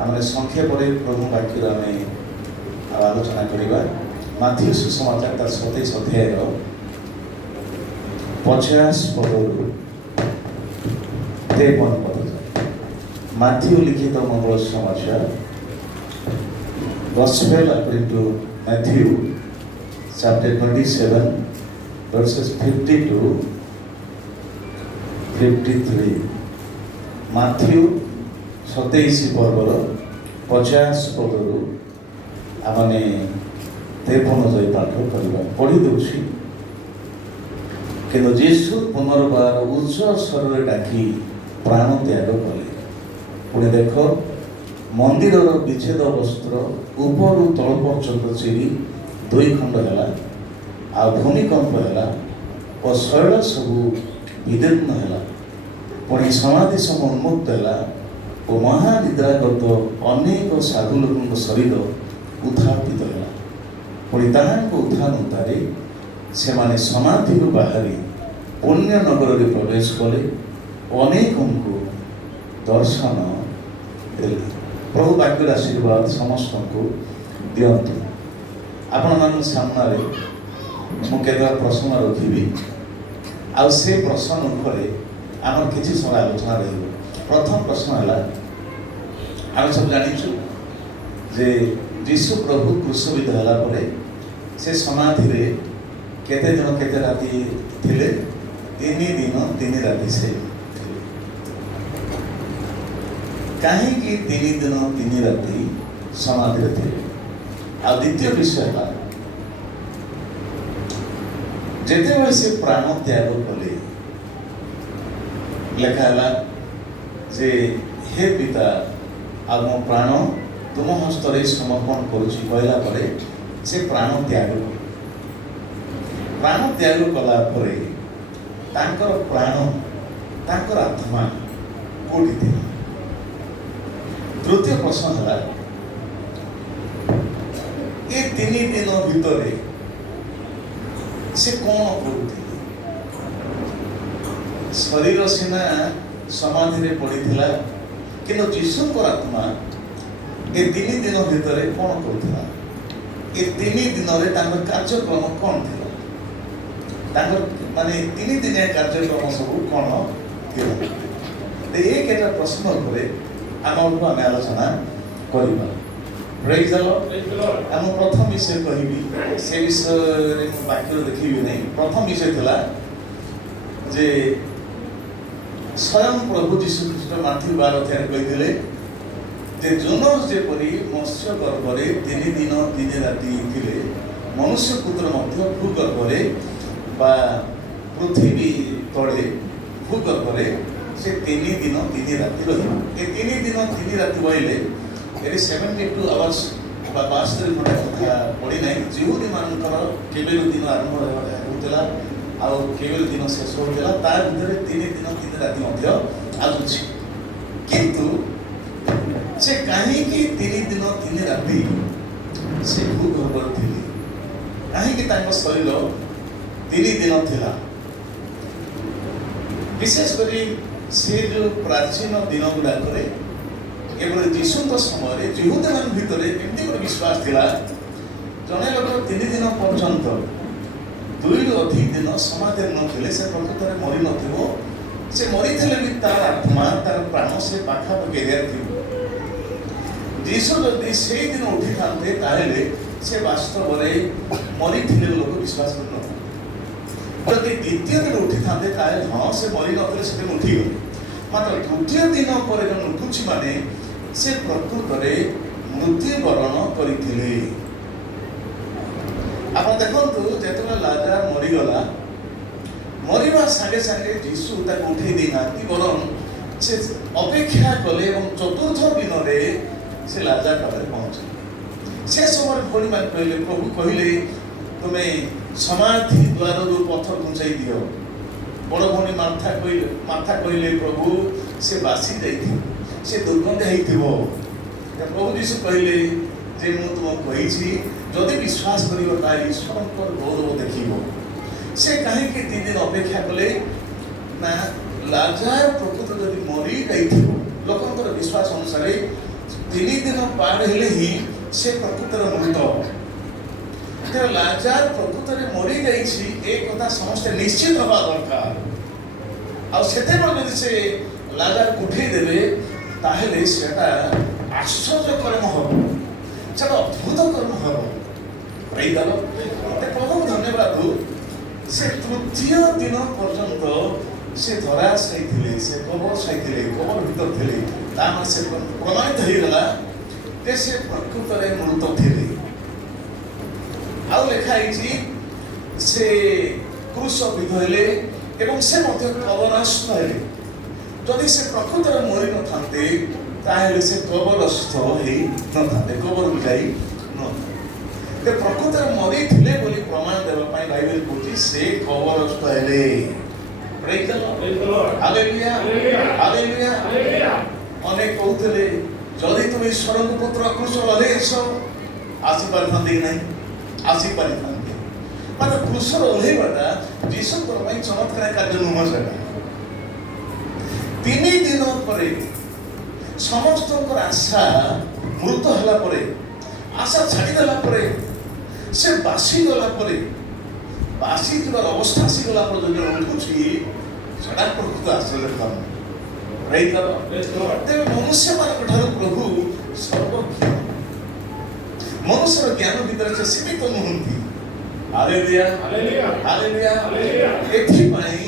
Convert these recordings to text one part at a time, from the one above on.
आम संक्षेप प्रभु वाक्य आम आलोचना करवा माथ्यू सुसमाचार तार 27 अध्याय 50 पदरू 53 पद माथ्यू लिखित मंगल समाचार Gospel according to Matthew chapter 27 verses 50 to 53 Matthew 27 पर्वर 50 पदरू आमने 53 जाई पाठ करवा पढ़ी दूसरी किंतु जीशु पुनर्बार उच्च स्वर डाकी प्राण त्याग कले पुणी देख मंदिर विच्छेद वस्त्र उपरू तल पर्यंत चिरी 2 खंड है आ भूमिकंप है और शैल सबू विदीर्ण है पुणी समाधि सम उन्मुक्त है और महानिद्रागत अनेक साधु लोक शरीर उत्थापित है पुणी उत्थान उतारे से माने समाधि बाहरी पुण्य नगर में प्रवेश कले अनेक को दर्शन देले प्रभु वाक्यर आशीर्वाद समस्त को दिंतु आपण मान सामने मुझे प्रश्न रखी आ से प्रश्न उपरे आम किसी समय आलोचना रही प्रथम प्रश्न है आम सब जाचु जे जीशु प्रभु क्रूशविद्ध है से समाधि रे केते दिन केते राति थिले 3 दिन 3 राति से कहीं 3 दिन 3 राति समाधि थे आ द्वितीय विषय है जिते से प्राण त्याग कले लिखाला जे हे पिता आ मो प्राण तुम हस्तर समर्पण करुच्ची कहला परे से प्राण त्याग कला परे तांकर प्राण तांकर आत्मा कोठी थी तृतीय प्रश्न है ये 3 दिन भितर से कौन करुले शरीर सीना समाधि रे पड़ीथिला किंतु जीशुकर आत्मा ये 3 दिन भितर कौन करुला ये 3 दिन रे तांकर कार्यक्रम कौन थिला तांकर माने 3 दिन कार्यक्रम सब कौन थिला ते एक एटा प्रश्न उपरे आम आलोचना करवा प्रेज द लॉर्ड आम प्रथम विषय कहबी से विषय वाक्य देखिबी नहीं प्रथम विषय थिला जे स्वयं प्रभु जीशु ख्रीष्ट माथ्यू 12 अध्याय कहिथिले जे जोनस जेपरि मत्स्य गर्भरे 3 दिन 3 राति थिले मनुष्य पुत्र मध्य भूगर्भरे बा पृथ्वी तले भूगर्भरे से 3 दिन 3 राति रही ये 3 दिन 3 राति बहले ये 72 आवर्स बा 72 घंटा कथा पड़ी ना जीवनी मानकर केवल दिन आरंभ होता आ केवल दिन शेष होता तार भीतर 3 दिन 3 राति मध्य आसुची किंतु से कहीं 3 दिन 3 राति से भूगर्भ थी कहीं शरीर 3 दिन थिला विशेष करी से जो प्राचीन दिन गुड़ाक केवल जीशु समय यहूदी मान भितर एमती गोटे विश्वास थिला जड़े लोक 3 दिन पर्यंत 2 रु अधिक दिन समाधि नथिले से प्रकृत में मरी नथिबो से मरी थिले भी तार आत्मा तार प्राण से पाखापाखि जीशु जदि से दिन उठी थांते ताहेले से वास्तव में मरी थिले लोक विश्वास कर जदि द्वितीय दिन उठी था हाँ से मरी नथिले से दिन उठी गले मात्र द्वितीय दिन पर जन उठुची माने से प्रकृत में मृत्युवरण करथिले आप देखंतु जेतला लाजार मरीगला मरिबा संगे संगे जीशु ताको उठे देनाती बरन से अपेक्षा कले एवं चतुर्थ दिन रे से लाजार पाखरे पहुंचे से समय भोली मान कहले प्रभु कहले तुम्हें समाधि द्वार पत्थर घुंचाई दियो बड़ भौणी माथा कहले प्रभु से बासी जाइए से दुर्गंध हो प्रभु जीशु कहले जे मु तुम कही जदि विश्वास कर ईश्वर गौरव देख से कहीं 3 दिन अपेक्षा कले ना लाजार प्रकृत जदि मरी जाइए लोकंर विश्वास अनुसार ତିନି ଦିନ ପାର ହେଲେ ହିଁ ସେ ପ୍ରକୃତରେ ମୃତ। ତେଣୁ ଲାଜାର ପ୍ରକୃତରେ ମରି ଯାଇଛି ଏ କଥା ସମସ୍ତେ ନିଶ୍ଚିତ ହେବା ଦରକାର। ଆଉ ସେତେବେଳେ ଯଦି ସେ ଲାଜାରକୁ ଉଠେଇ ଦେବେ ତାହେଲେ ସେଟା ଆଶ୍ଚର୍ଯ୍ୟ କର୍ମ ହବ, ସେଟା ଅଦ୍ଭୁତ କର୍ମ ହବ। ପ୍ରଭୁ ଧନ୍ୟବାଦ। ସେ ତୃତୀୟ ଦିନ ପର୍ଯ୍ୟନ୍ତ ସେ ଧରାଶାୟୀ ଥିଲେ, ସେ କବର ସାଇଥିଲେ, କବର ଭିତରେ ଥିଲେ। ତାମାନେ ସେ ପ୍ରମାଣିତ ହେଇଗଲା ଯେ ସେ ପ୍ରକୃତରେ ମୃତ ଥିଲେ। ଆଉ ଲେଖା ହେଇଛି ସେ କ୍ରୁଶବିଦ୍ଧ ହେଲେ ଏବଂ ସେ ମଧ୍ୟ କବରସ୍ଥ ହେଲେ। ଯଦି ସେ ପ୍ରକୃତରେ ମରି ନଥାନ୍ତେ ତାହେଲେ ସେ କବରସ୍ଥ ହେଇ ନଥାନ୍ତେ, କବରକୁ ଯାଇ ନଥାନ୍ତେ। ପ୍ରକୃତରେ ମରିଥିଲେ ବୋଲି ପ୍ରମାଣ ଦେବା ପାଇଁ ବାଇବେଲ କହୁଛି ସେ କବରସ୍ଥ ହେଲେ। ଅନେକ କହୁଥିଲେ ଯଦି ତୁମେ ଈଶ୍ୱରଙ୍କ ପୁତ୍ର କୃଷ ଓହ୍ଲେଇଛ ଆସି ପାରିଥାନ୍ତେ କି ନାହିଁ? ଆସି ପାରିଥାନ୍ତେ। ମାନେ କୃଷର ଓହ୍ଲେଇବାଟା ଯୀଶୁଙ୍କର ପାଇଁ ଚମତ୍କାର କାର୍ଯ୍ୟ ନୁହଁ। ସେଟା 3 ଦିନ ପରେ ସମସ୍ତଙ୍କର ଆଶା ମୃତ ହେଲା ପରେ, ଆଶା ଛାଡ଼ିଦେଲା ପରେ, ସେ ବାସିଗଲା ପରେ, ବାସି ଯିବାର ଅବସ୍ଥା ଆସିଗଲା ପରେ ଯଦି ଉଠୁଛି ସେଟା ପ୍ରକୃତ ଆଶ୍ଚର୍ଯ୍ୟ କର୍ମ। ତେବେ ମନୁଷ୍ୟମାନଙ୍କ ଠାରୁ ପ୍ରଭୁ ସର୍ବଜ୍ଞ। ମନୁଷ୍ୟର ଜ୍ଞାନ ଭିତରେ ସେ ସୀମିତ ନୁହନ୍ତି। Hallelujah, hallelujah. ଏଥିପାଇଁ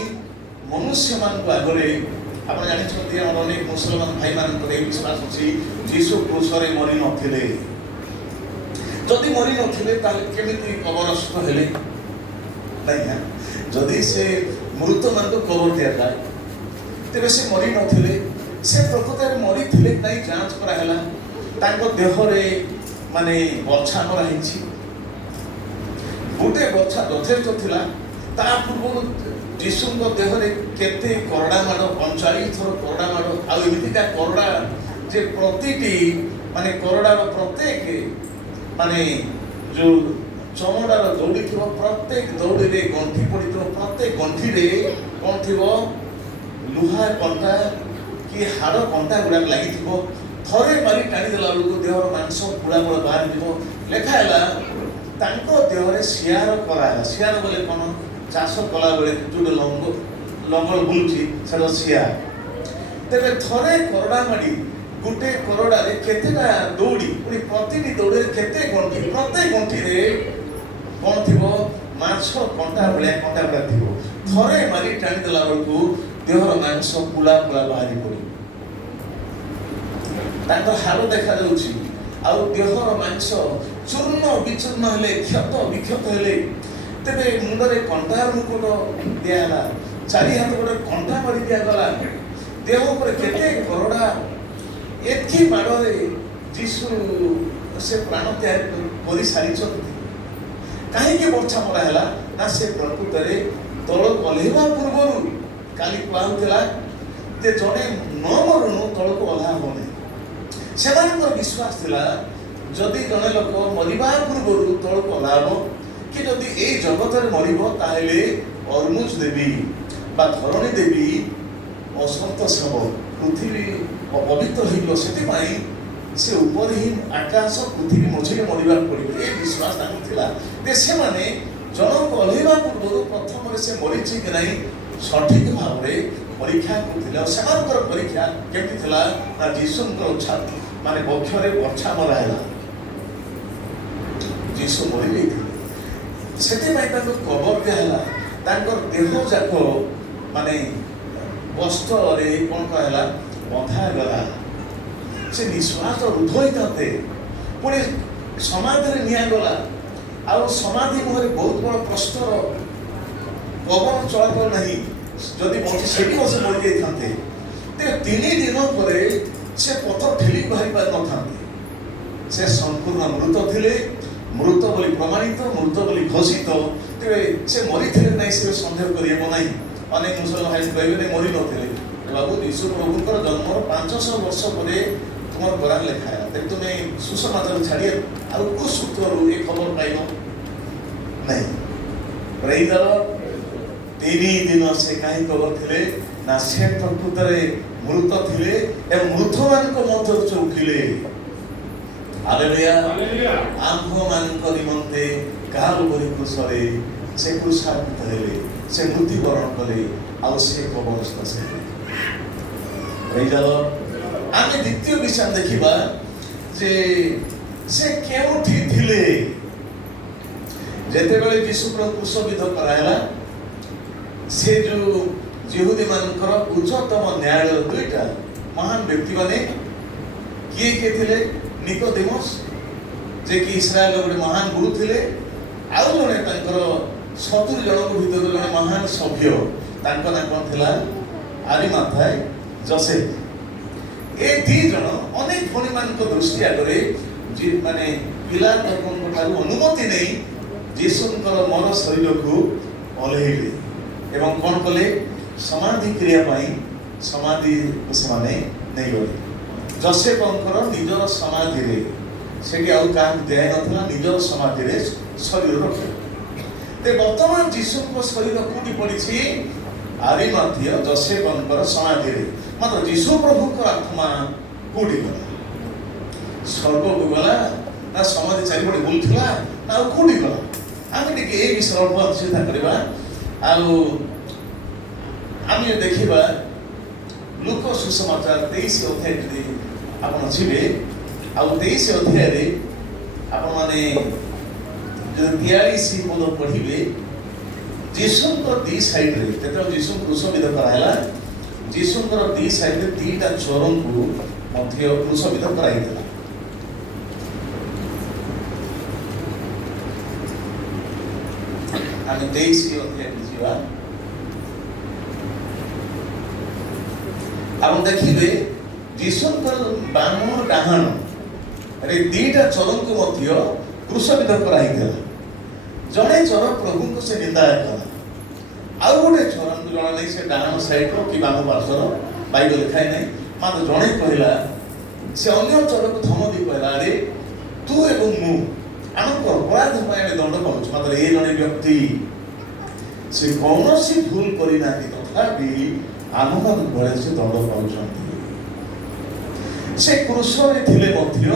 ମନୁଷ୍ୟମାନଙ୍କ ଆଗରେ ଆପଣ ଜାଣିଛନ୍ତି ଆମର ଅନେକ ମୁସଲମାନ ଭାଇମାନଙ୍କର ଏହି ବିଶ୍ୱାସ ଅଛି ଯୀଶୁ କ୍ରୁଶରେ ମରି ନଥିଲେ। ଯଦି ମରି ନଥିଲେ ତାହେଲେ କେମିତି କବରସ୍ଥ ହେଲେ? ନାଇଁ, ଯଦି ସେ ମୃତମାନଙ୍କୁ କବର ଦିଆଯାଏ ତେବେ ସେ ମରି ନଥିଲେ। ସେ ପ୍ରକୃତରେ ମରିଥିଲେ ନାଇଁ ଯାଞ୍ଚ କରାହେଲା। ତାଙ୍କ ଦେହରେ ମାନେ ବଛା ମରା ହେଇଛି। ଗୋଟେ ବଛା ଯଥେଷ୍ଟ ଥିଲା। ତା ପୂର୍ବରୁ ଯୀଶୁଙ୍କ ଦେହରେ କେତେ କରଡ଼ା ମାଡ଼, 45 ଥର କରଡ଼ା ମାଡ଼। ଆଉ ଏମିତିକା କରଡ଼ା ଯେ ପ୍ରତିଟି ମାନେ କରଡ଼ାର ପ୍ରତ୍ୟେକ ମାନେ ଯୋଉ ଚମଡ଼ାର ଦୌଡ଼ି ଥିବ, ପ୍ରତ୍ୟେକ ଦୌଡ଼ିରେ ଗଣ୍ଠି ପଡ଼ିଥିବ, ପ୍ରତ୍ୟେକ ଗଣ୍ଠିରେ କ'ଣ ଥିବ? ଲୁହା କଣ୍ଟା କି ହାଡ଼ କଣ୍ଟା ଗୁଡ଼ାକ ଲାଗିଥିବ। ଥରେ ମାରି ଟାଣିଦେଲା ବେଳକୁ ଦେହର ମାଂସ ପୁଡ଼ା ପୁଡ଼ା ବାହାରିଯିବ। ଲେଖା ହେଲା ତାଙ୍କ ଦେହରେ ଶିଆର କରାହେଲା। ଶିଆର ବୋଲେ କ'ଣ? ଚାଷ କଲାବେଳେ ଯୋଉଟା ଲଙ୍ଗଳ ବୁଲୁଛି ସେଟା ଶିଆ। ତେବେ ଥରେ କରଡ଼ା ମାଡ଼ି ଗୋଟେ କରଡ଼ାରେ କେତେଟା ଦୌଡ଼ି, ପୁଣି ପ୍ରତିଟି ଦୌଡ଼ିରେ କେତେ ଗଣ୍ଠି, ପ୍ରତ୍ୟେକ ଗଣ୍ଠିରେ କ'ଣ ଥିବ? ମାଛ କଣ୍ଟା ଭଳିଆ କଣ୍ଟା ଗୁଡ଼ା ଥିବ। ଥରେ ମାରି ଟାଣିଦେଲା ବେଳକୁ ଦେହର ମାଂସ ପୁଳା ପୁଳା ବାହାରି ପଡ଼ିବ। ତାଙ୍କର ହାଡ଼ ଦେଖାଯାଉଛି। ଆଉ ଦେହର ମାଂସ ଚୂର୍ଣ୍ଣ ବିଚୂର୍ଣ୍ଣ ହେଲେ, କ୍ଷତ ବିକ୍ଷତ ହେଲେ। ତେବେ ମୁଣ୍ଡରେ କଣ୍ଟାର ମୁକୁଟ ଦିଆହେଲା, 4 ହାତ ଗୋଟେ କଣ୍ଟା ମାରି ଦିଆଗଲା। ଦେହ ଉପରେ କେତେ କରଡ଼ା। ଏତିକି ମାଡ଼ରେ ଯୀଶୁ ସେ ପ୍ରାଣ ତ୍ୟାଗ କରିସାରିଛନ୍ତି। କାହିଁକି ବର୍ଚ୍ଛା ମରା ହେଲା? ନା ସେ ପ୍ରକୃତରେ ତଳକୁ ଓହ୍ଲେଇବା ପୂର୍ବରୁ କାଲି କୁହାହେଉଥିଲା ଯେ ଜଣେ ନ ମରୁଣୁ ତଳକୁ ଓହ୍ଲା ହେବନି। ସେମାନଙ୍କର ବିଶ୍ୱାସ ଥିଲା ଯଦି ଜଣେ ଲୋକ ମରିବା ପୂର୍ବରୁ ତଳକୁ ଓହ୍ଲା ହେବ କି ଯଦି ଏଇ ଜଗତରେ ମରିବ ତାହେଲେ ଅର୍ମୁଜ ଦେବୀ ବା ଧରଣୀ ଦେବୀ ଅସନ୍ତୋଷ ହେବ, ପୃଥିବୀ ଅପବିତ୍ର ହେଇଯିବ। ସେଥିପାଇଁ ସେ ଉପରେ ହିଁ ଆକାଶ ପୃଥିବୀ ମଝିରେ ମରିବାକୁ ପଡ଼ିବ। ଏ ବିଶ୍ୱାସ ତାଙ୍କୁ ଥିଲା ଯେ ସେମାନେ ଜଣକୁ ଓହ୍ଲେଇବା ପୂର୍ବରୁ ପ୍ରଥମରେ ସେ ମରିଛି କି ନାହିଁ ସଠିକ ଭାବରେ ପରୀକ୍ଷା କରୁଥିଲେ। ଆଉ ସେମାନଙ୍କର ପରୀକ୍ଷା କେମିତି ଥିଲା? ନା ଯୀଶୁଙ୍କର ମାନେ ବକ୍ଷରେ ବର୍ଚ୍ଛା ମରା ହେଲା। ଯୀଶୁ ମରିଯାଇଥିଲେ, ସେଥିପାଇଁ ତାଙ୍କୁ କବର ଦିଆହେଲା। ତାଙ୍କର ଦେହ ଯାକ ମାନେ ବସ୍ତ୍ରରେ କ'ଣ କରାହେଲା? ବନ୍ଧାଗଲା। ସେ ନିଶ୍ୱାସ ରୁଦ୍ଧ ହେଇଥାନ୍ତେ। ପୁଣି ସମାଧିରେ ନିଆଗଲା। ଆଉ ସମାଧି ମୁହଁରେ ବହୁତ ବଡ଼ ପ୍ରସ୍ତର, ପବନ ଚଳାଚଳ ନାହିଁ। ଯଦି ବଞ୍ଚି ସେଠି ବସି ମରିଯାଇଥାନ୍ତେ ତେବେ 3 ଦିନ ପରେ ସେ ପଥ ଠେଲି ବାହାରି ପାରିନଥାନ୍ତେ। ସେ ସମ୍ପୂର୍ଣ୍ଣ ମୃତ ଥିଲେ, ମୃତ ବୋଲି ପ୍ରମାଣିତ, ମୃତ ବୋଲି ଘୋଷିତ। ତେବେ ସେ ମରିଥିଲେ ନାହିଁ ସେ ସନ୍ଦେହ କରିହେବ ନାହିଁ। ଅନେକ ମୁସଲମାନ ଭାଇ କହିବେ ମରି ନଥିଲେ। ବାବୁ, ଯୀଶୁ ପ୍ରଭୁଙ୍କର ଜନ୍ମର 500 ବର୍ଷ ପରେ ତୁମର କୋରାନ ଲେଖା ହେଲା। ତେବେ ତୁମେ ସୁସମାଚାର ଛାଡ଼ି ଆଉ କୋଉ ସୂତ୍ରରୁ ଏ ଖବର ପାଇବ ନାହିଁ? 3 ଦିନ ସେ କାହିଁ କବର ଥିଲେ? ନା ସେ ପ୍ରକୃତରେ ମୃତ ଥିଲେ ଏବଂ ମୃତମାନଙ୍କ ମଧ୍ୟରୁ ସେ ଉଠିଲେ। हालेलुया आम्भ मानक निमंते कालवरी क्रूसरे से क्रूसार्पित हेले से मृत्युवरण कले आउ से कबरस्थ हेले प्रेज द लॉर्ड आमे द्वितीय विषय देखिबा जे से केउठी थिले जेते बेले यीशु प्रभु क्रूसविध करायला से जो यहूदी मानकर उच्चतम न्यायालय दुईटा महान व्यक्ति माने किए किए थिले निकोदेमस जे कि इस्राएल गोटे महान गुरु थिले आउ जने तांकर 70 जनक भितर जने महान सभ्य तांका ना कोन थिला आरिमाथाय जोसेफ ए दी जन अनेक भणी मानक दृष्टि आगरे जे माने पिलातुस ठारू अनुमति नै यीशुंकर मन शरीर को ओल्हेइले एवं कोन कले समाधि क्रिया पाई समाधि उसमाने नै गले जोसेफंकर निजर समाधि रे सेठी आउ का देय नथला निजर समाधि रे शरीर रखे ते वर्तमान यीशुंकर शरीर कोठी पड़िछि आरिमाथ्य जोसेफंकर समाधि रे मात्र यीशु प्रभुकर आत्मा कोठी गला स्वर्ग को गला ना समाधि चारिपटे बुलथिला ना कोठी गला आमे टिके ए विषय अल्प चिंता करबा आउ आमे देखिबा लूक सुसमाचार 23 अध्याय रे आपण छिबे आउ 23 अध्याय रे आपण माने जो 42 पद पढिबे यीशुंकर दी साइड रे तेतो यीशु क्रूसविध करायला यीशुंकर दी साइड रे तीटा चोरन को मध्य क्रूसविध कराइला आमे 23 अध्याय बुझिबा आपण देखिबे यीशुंकर बाम डाहाण रे दीटा चोरन को मध्य क्रूसविध कराइला जणे चोर प्रभु को से निंदा कला आउ गोटे चोरन को जणा नै से डाहाण साइड रो कि बाम पार्श्वर बाइबल लिखाय नै मात्र जणे कहला से अन्य चोर को धमकी कहला रे तू एवं मु आम अपराध पाए दंड पाउछ मात्र ए जणे व्यक्ति से कौनसी भूल करिना कि तथापि आनंद भले से दंड पाउछंती से क्रूसरे थिले मध्य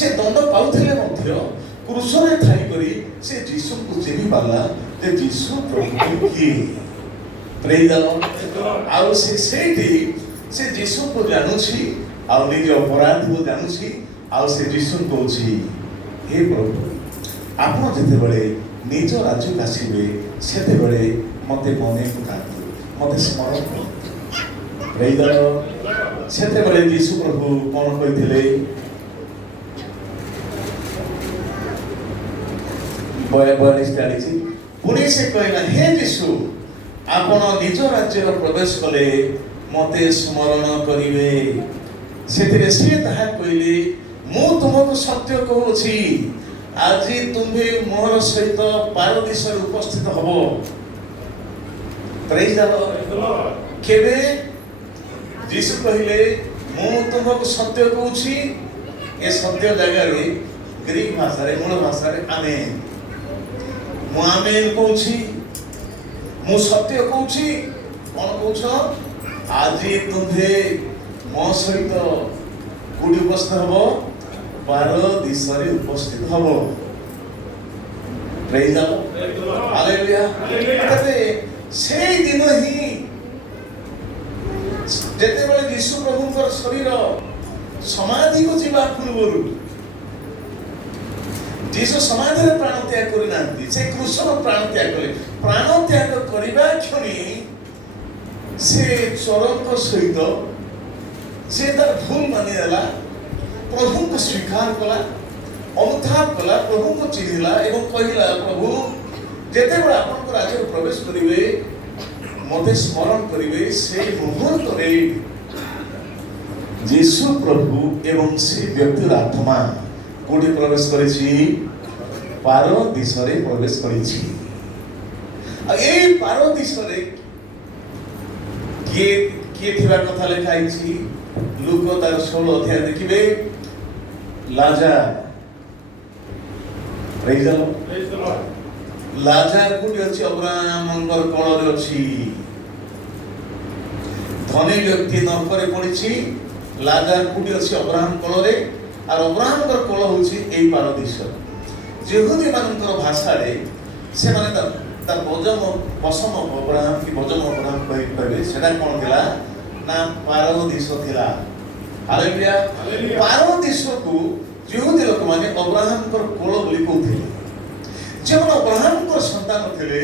से दंड पाउथिले मध्य क्रूसरे थाई करी से यीशु को जेबी पाला जे यीशु प्रभु की प्रेज द लॉर्ड आउ से सेठी से यीशु को जानुछि आउ निज अपराध को जानुछि आउ से यीशु को छी हे प्रभु आपण जेते बेले निज राज्य आसीबे सेते बेले मते मने पकातु मते स्मरण करो प्रेज द लॉर्ड सेते बेले यीशु प्रभु कोन कहिथिले बय स्टालिसी पुणी से कहला हे यीशु आपण निज राज्य प्रवेश कले मते स्मरण करिवे सेतिरे से ताहा कहले मु तुमको सत्य कहूछि आज तुम्हे मोर सहित पारदीश उपस्थित हबो प्रेज द लॉर्ड केबे यीशु कहले मु तुमको सत्य कहूछि ए सत्य जगह रे ग्रीक भाषा रे मूल भाषा रे आमेन मु आमेन कहूछि मु सत्य कहूछि कोन कहूछ आज तुम्हे मो सहित कोडी उपस्थित हबो पारदीशरे उपस्थित हबो प्रेज द लॉर्ड हालेलुया तते से दिन ही जेते बेले यीशु प्रभुकर शरीर समाधि को जीवा पूर्वरु यीशु समाधि रे प्राण त्याग करि नांती से क्रूसर प्राण त्याग कले प्राण त्याग करिबा क्षणी से चोरक सहित से तार भूल मानि देला प्रभु को स्वीकार कला अनुताप कला प्रभु को चिन्हिला एवं कहिला प्रभु जेते बेले आपन को राज्य प्रवेश करिवे मते स्मरण करिवे से मुहूर्त रे यीशु प्रभु एवं से व्यक्ति आत्मा कोडी प्रवेश करिछि पारदीशरे प्रवेश करिछि आ ए पारदीशरे किए थिबा कथा लेखा आइछि लूक तार 16 अध्याय देखिबे लाजार प्रेज द लॉर्ड लाजार कोडी अछि अब्राहमंकर कोଳରେ अछि धनी व्यक्ति नरकरे पड़िछि लाजार कोडी अछि अब्राहम कोଳରେ আর ଅବ୍ରାହମଙ୍କର କୋଳ ହେଉଛି ଏଇ ପାରଦୀଶ। ଯେହୁଦୀ ମାନଙ୍କର ଭାଷାରେ ସେମାନେ ତା ପଶମ ଅବ୍ରାହମ କି ବଜମ ଅବ୍ରାହମ କହିବେ ସେଟା କ'ଣ ଥିଲା ନା ପାରଦୀଶ ଥିଲା। ହାଲେଲୁୟା। ପାରଦୀଶକୁ ଯେହୁଦୀ ଲୋକମାନେ ଅବ୍ରାହମଙ୍କର କୋଳ ବୋଲି କହୁଥିଲେ। ଯେଉଁମାନେ ଅବ୍ରାହମଙ୍କର ସନ୍ତାନ ଥିଲେ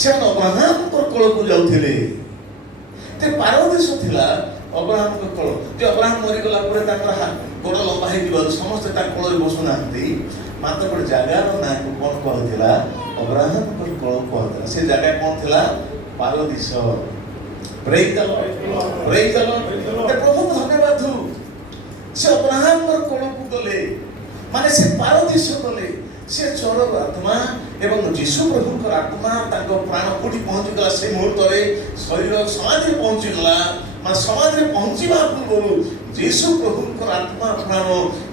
ସେମାନେ ଅବ୍ରାହମଙ୍କର କୋଳକୁ ଯାଉଥିଲେ। ते पारदेश थिला अब्राहम को कोल जे अब्राहम मरिगला परे ताकर गोड़ लंबा हे दिबा समस्त ता कोल बसु नांती मात्र गोटे जगार ना को कोन कहथिला अब्राहम को कोल कहथिला से जगह कोन थिला पारदेश। प्रेज द लॉर्ड ते प्रभु धन्यवाद हो से अब्राहम को कोल को गले माने से पारदेश गले से चोर आत्मा एवं जीशु प्रभु आत्मा ताको प्राण कोठी पहुंची गला से मुहूर्त रे शरीर समाज रे पहुंची गला मा समाज रे पहुंचीबा पूर्व जीशु प्रभु आत्मा प्राण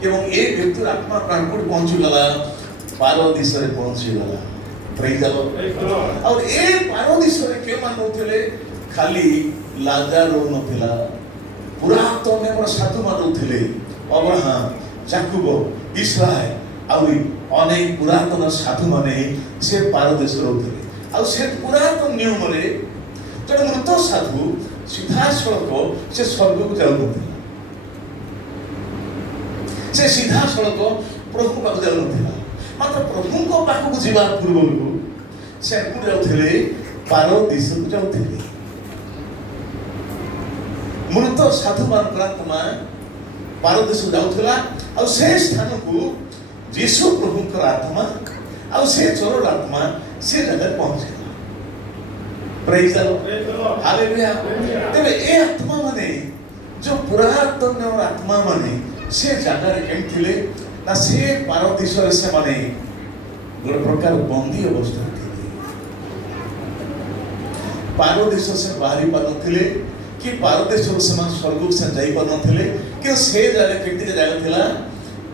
एवं ए व्यक्ति आत्मा प्राण कोठी पहुंची गला पारदीश रे पहुंची गला। Praise the Lord. और ए पारदीश रे के मान होथले खाली लाजर नथिला पुरातन में साधु मान होथले अब्राहम याकूब इस्राएल और अनेक पुरातन साधु माने से पारदेश रोथले आ से पुरातन नियम रे जने मृत साधु सीधा सड़क से स्वर्ग को जाउनथिला से सीधा सड़क प्रभु पाक जाउनथिला मात्र प्रभु को पाक को जीवा पूर्व से को जाउथले पारदेश को जाउथले। मृत साधु मान आत्मा पारदेश जाउथला आ से स्थान को जीशु प्रभु आत्मा और से चोर आत्मा से जगह पहुंचे। Praise the Lord. हालेलुया। तबे ए आत्मा माने जो पुरातन आत्मा माने से जगह रे केम थिले ना से पारदीश रे से माने गोटे प्रकार बंदी अवस्था थिले। पारदीश से बाहरी पानथिले कि पारदेश से मान स्वर्ग से जाई पानथिले कि से जगह केमती जगह थिला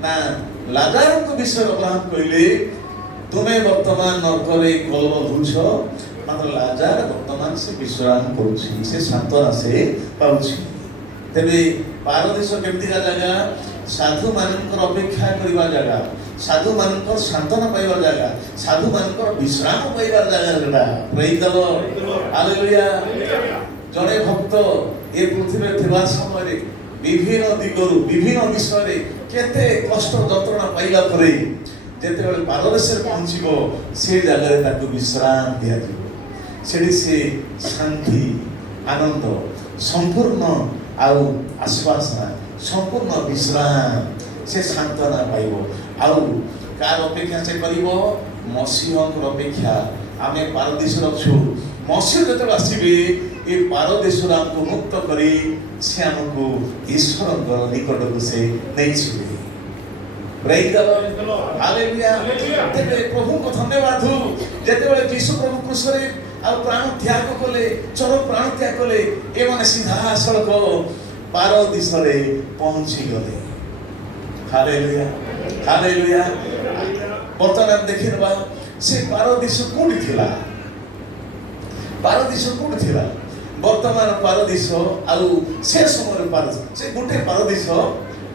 ना लाजार को विषय अब्राहम कहले तुम्हें वर्तमान नरकरे कलव भूछ मात्र लाजार वर्तमान से विश्राम करुछि से सांत्वना से पाउछि। तेबे पारदेश केमती जगह साधु मानकर अपेक्षा करिवा जगह साधु मानकर सांत्वना पाइबा जगह साधु मानकर विश्राम पाइबा जगह सेटा। Praise the Lord. हालेलुया। जड़े भक्त ए पृथ्वी थिबा समय विभिन्न दिगरु विभिन्न विषय केते कष्ट जंत्रणा पाइला परे जेते बेले पारदेश पहुंचीबो से जगह ताको विश्राम दिया दिबो सेडी से शांति आनंद संपूर्ण आउ आश्वासन संपूर्ण विश्राम से सांत्वना पाइबो आउ कार अपेक्षा से करिबो मसीहक अपेक्षा आमे पारदेश रछु मसीह जते आसीबे ए पारदेश हमको मुक्त करी से हमको ईश्वर निकट को से नहीं छिबे। Praise the Lord. हालेलुया। तेबे प्रभु को धन्यवाद हो जेते बेले यीशु प्रभु क्रूस रे आ प्राण त्याग कले चोर प्राण त्याग कले ए माने सीधा सड़क पारदेश रे पहुंची गले। हालेलुया। हालेलुया। वर्तमान देखिबा से पारदेश कोठी थिला पारदेश कोठी थिला वर्तमान पारदेश आउ से समय पारदेश से गोटे पारदेश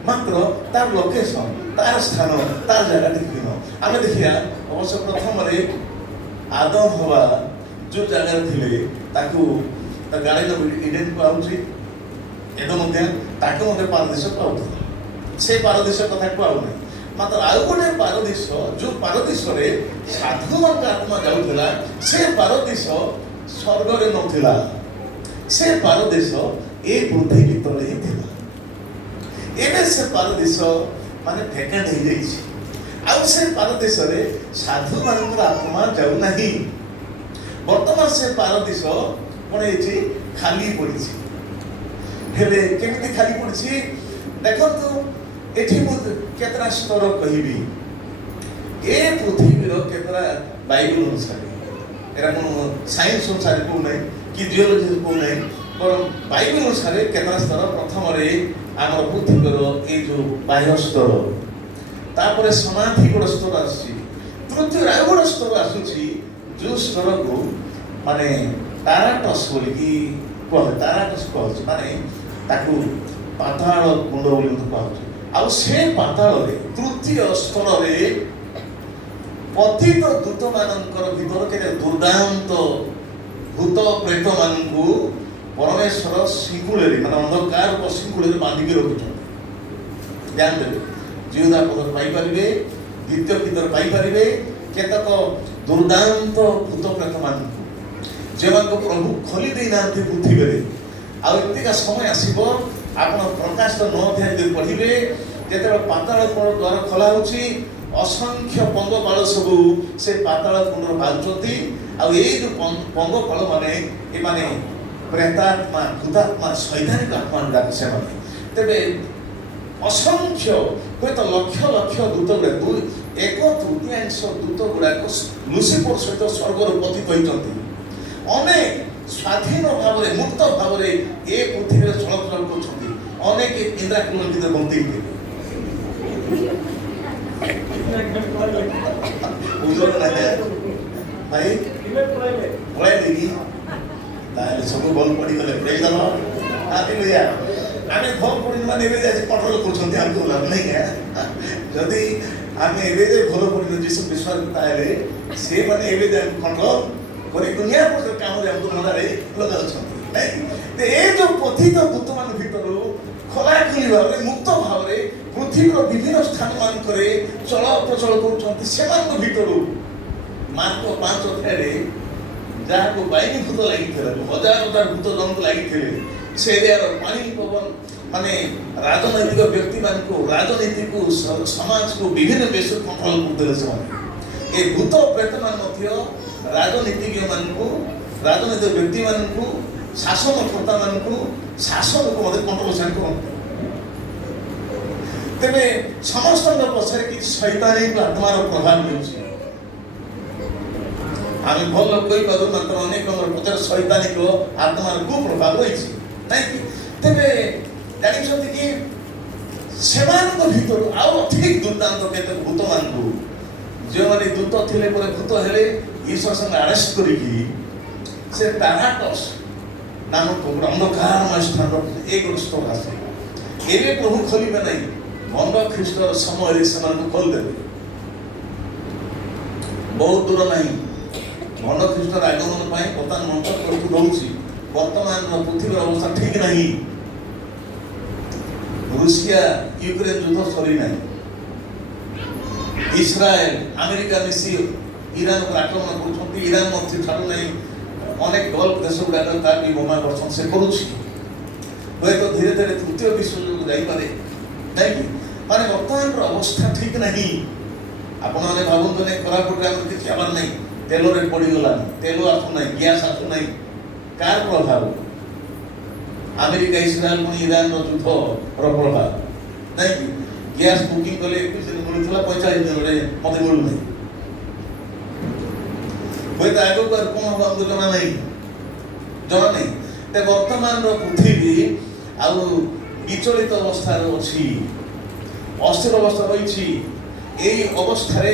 मात्र तार लोकेशन तार स्थान तार जगह ठीक आम देखिया अवश्य प्रथम आदम हवा जो जगह थिले ताकू गाड़ी इडेन को आउची एदम पारदेश को आउथला से पारदेश कथा को आउने मात्र आउ गोटे पारदेश जो पारदेश रे साधु मान आत्मा जाउथला से पारदेश स्वर्ग रे नथिला से पारदेश ए पृथ्वी तले ही थिला एबे से पारदेश माने भेकेंट हो जाइछि आ से पारदेश रे साधु मानकर आत्मा जाउ नाही वर्तमान से पारदेश कोन हेछि खाली पड़िछि हेले केमिति खाली पड़िछि देखंतु एठी मु केतरा स्तर कहिबी ए पृथ्वी रो केतरा बाइबल अनुसार एरा कोन साइंस अनुसार को नै कि जियोलॉजी को नै पर बाइबल अनुसार केतरा स्तर प्रथम रे आमर पृथ्वी रो ए जो बाह्य स्तर तापरे समाधि गोड़ स्तर आछि पृथ्वी रो गोड़ स्तर आछुछि जो स्तर को माने ताराटस बोली कि ताराटस कहछि माने ताकू पाताल कुंड बोली तो कहछि ଆଉ ସେ ପାତାଳରେ ତୃତୀୟ ସ୍ତରରେ ପତିତ ଦୂତମାନଙ୍କର ଭିତରେ କେତେ ଦୁର୍ଦାନ୍ତ ଭୂତ ପ୍ରେତ ମାନଙ୍କୁ ପରମେଶ୍ୱର ଶିଙ୍ଗୁଳରେ ମାନେ ଅନ୍ଧକାର ଶିଙ୍ଗୁଳରେ ବାନ୍ଧିକି ରଖୁଛନ୍ତି। ଧ୍ୟାନ ଦେବେ, ଜିହୁଦା ପଦର ପାଇପାରିବେ, ଦ୍ୱିତୀୟ ପିତର ପାଇପାରିବେ କେତେକ ଦୁର୍ଦାନ୍ତ ଭୂତ ପ୍ରେତ ମାନଙ୍କୁ ଯେମାନଙ୍କୁ ପ୍ରଭୁ ଖୋଲି ଦେଇନାହାନ୍ତି ପୃଥିବୀରେ। ଆଉ ଏତିକା ସମୟ ଆସିବ, ଆପଣ ପ୍ରକାଶ 9 ଅଧ୍ୟାୟ ଯଦି ପଢ଼ିବେ, ଯେତେବେଳେ ପାତାଳ କୁଣ୍ଡ ଦ୍ୱାର ଖୋଲା ହେଉଛି, ଅସଂଖ୍ୟ ପଙ୍ଗପାଳ ସବୁ ସେ ପାତାଳ କୁଣ୍ଡରେ ବାହାରୁଛନ୍ତି। ଆଉ ଏଇ ଯୋଉ ପଙ୍ଗପାଳ ମାନେ ଏମାନେ ପ୍ରେତାତ୍ମା, ଭୂତାତ୍ମା, ସୈଦ୍ଧାନିକ ଆତ୍ମା ଗୁଡ଼ାକ ସେମାନେ। ତେବେ ଅସଂଖ୍ୟ ହୁଏତ ଲକ୍ଷ ଲକ୍ଷ ଦୂତ ଗୁଡ଼ାକ 1/3 ଦୂତ ଗୁଡ଼ାକ ଲୁସିଫର ସହିତ ସ୍ୱର୍ଗରୁ ପତିତ ହୋଇଛନ୍ତି। ଅନେକ ସ୍ୱାଧୀନ ଭାବରେ ମୁକ୍ତ ଭାବରେ ଏ ପୃଥିବୀରେ ଚଳପ୍ରଚଳ କରୁଛନ୍ତି। ଅନେକ ଇନ୍ଦ୍ରାକୁଳ ଭିତରେ ବନ୍ଦୀ ହେଇଥିଲେ। ଭାଇ ପଳାଇଲେ କି ତାହେଲେ ସବୁ ଭଲ ପଡ଼ିଗଲେ ପଳେଇଦେଲ। ଆମେ ଭଲ ପଡ଼ିନି ମାନେ ଏବେ ଯାଇ କଣ୍ଟ୍ରୋଲ କରୁଛନ୍ତି ଆମକୁ ଲାଭ ନାହିଁ। ଯଦି ଆମେ ଏବେ ଯାଇ ଭଲ ପଡ଼ିନୁ ଯୀଶୁ ବିଶ୍ୱାସ ତାହେଲେ ସେମାନେ ଏବେ ଯାଇ କଣ୍ଟ୍ରୋଲ କରି ଦୁନିଆ କାମରେ ଆମକୁ ମନରେ ଲଗାଉଛନ୍ତି ନାଇଁ। ଏ ଯୋଉ ପତିତ ଦୂତମାନଙ୍କ ଭିତରୁ ଖୋଲାଖୋଲି ଭାବରେ ମୁକ୍ତ ଭାବରେ ପୃଥିବୀର ବିଭିନ୍ନ ସ୍ଥାନ ମାନଙ୍କରେ ଚଳପ୍ରଚଳ କରୁଛନ୍ତି, ସେମାନଙ୍କ ଭିତରୁ ମାର୍କ 5 ଅଧ୍ୟାୟରେ ଯାହାକୁ ବାଇନି ଭୂତ ଲାଗିଥିଲା, ହଜାର ହଜାର ଭୂତ ଜଣକୁ ଲାଗିଥିଲେ, ସେ ଏରିଆର ପାଣି ପବନ ମାନେ ରାଜନୈତିକ ବ୍ୟକ୍ତିମାନଙ୍କୁ, ରାଜନୀତିକୁ, ସମାଜକୁ ବିଭିନ୍ନ ବେଶରେ କଣ୍ଟ୍ରୋଲ କରୁଥିଲେ ସେମାନେ। ଏ ଭୂତ ପ୍ରେତମାନେ ମଧ୍ୟ ରାଜନୀତିଜ୍ଞମାନଙ୍କୁ, ରାଜନୈତିକ ବ୍ୟକ୍ତିମାନଙ୍କୁ, ଶାସନକର୍ତ୍ତାମାନଙ୍କୁ, ଶାସନକୁ ମଧ୍ୟ କଣ୍ଟ୍ରୋଲ ସେମାନେ କରନ୍ତି। ତେବେ ସମସ୍ତଙ୍କ ପଛରେ କିଛି ଶୈତାନିକ ଆତ୍ମାର ପ୍ରଭାବ ମିଳୁଛି। ଆମେ ଭଲ କହିପାରୁ, ମାତ୍ର ଅନେକଙ୍କର ପଛରେ ଶୈତାନିକ ଆତ୍ମାର କୁପ୍ରଭାବ ରହିଛି ନାଇଁ। ତେବେ ଜାଣିଛନ୍ତି କି ସେମାନଙ୍କ ଭିତରୁ ଆଉ ଅଧିକ ଦୁର୍ଦାନ୍ତ କେତେକ ଭୂତମାନଙ୍କୁ, ଯେଉଁମାନେ ଦୂତ ଥିଲେ ପରେ ଭୂତ ହେଲେ, ଈଶ୍ୱର ସଙ୍ଗେ ଆରେଷ୍ଟ କରିକି ସେ ତାରାଟସ୍ ନାମକ ଅନ୍ଧକାରମୟ ସ୍ଥାନ ଏ ଗୋଟେ ସ୍ତର ଆସେ। ଏବେ ପ୍ରଭୁ ଖୋଲିବେ ନାହିଁ, ମନ୍ଦ ଖ୍ରୀଷ୍ଟର ସମୟରେ ସେମାନଙ୍କୁ ଖୋଲିଦେବେ। ବହୁତ ଦୂର ନାହିଁ, ମନ୍ଦ ଖ୍ରୀଷ୍ଟର ଆଗମନ ପାଇଁ ବର୍ତ୍ତମାନ ମନ୍ତ୍ର ପ୍ରସ୍ତୁତ ହେଉଛି। ବର୍ତ୍ତମାନର ପୃଥିବୀର ଅବସ୍ଥା ଠିକ ନାହିଁ। ରୁଷିଆ ୟୁକ୍ରେନ ଯୁଦ୍ଧ ସରି ନାହିଁ। ଇସ୍ରାଏଲ ଆମେରିକା ମିଶି ଇରାନ ଉପରେ ଆକ୍ରମଣ କରୁଛନ୍ତି। ଇରାନ ମଧ୍ୟ ଛାଡୁ ନାହିଁ। ଅନେକ ଗଲ୍ଫ ଦେଶ ଗୁଡ଼ାକ ତାର ବି ବୋମା ବର୍ଷଣ ସେ କରୁଛି। ହୁଏତ ଧୀରେ ଧୀରେ ତୃତୀୟ ବିଶ୍ୱଯୁଦ୍ଧ ଯାଇପାରେ ନାଇଁକି। ମାନେ ବର୍ତ୍ତମାନର ଅବସ୍ଥା ଠିକ ନାହିଁ। ଆପଣମାନେ ଭାବନ୍ତୁ ନାହିଁ କୋରାପୁଟରେ ଆମର କିଛି ହେବାର ନାହିଁ, ତେଲ ରେଟ୍ ବଢ଼ିଗଲାଣି, ତେଲ ଆସୁନାହିଁ, ଗ୍ୟାସ୍ ଆସୁନାହିଁ। କାହାର ପ୍ରଭାବ? ଆମେରିକା, ଇସ୍ରାଏଲ ପୁଣି ଇରାନର ଯୁଦ୍ଧର ପ୍ରଭାବ ନାଇଁକି। ଗ୍ୟାସ୍ ବୁକିଂ କଲେ 21 ଦିନ ମିଳୁଥିଲା, 45 ଦିନରେ ମୋତେ ମିଳୁନାହିଁ। ହୁଏତ ଆଗକୁ ଆଉ କ'ଣ ହବ ଆମକୁ ଜଣା ନାହିଁ। ତ ବର୍ତ୍ତମାନର ପୃଥିବୀ ଆଉ ବିଚଳିତ ଅବସ୍ଥାରେ ଅଛି, ଅସ୍ଥିର ଅବସ୍ଥା ରହିଛି। ଏଇ ଅବସ୍ଥାରେ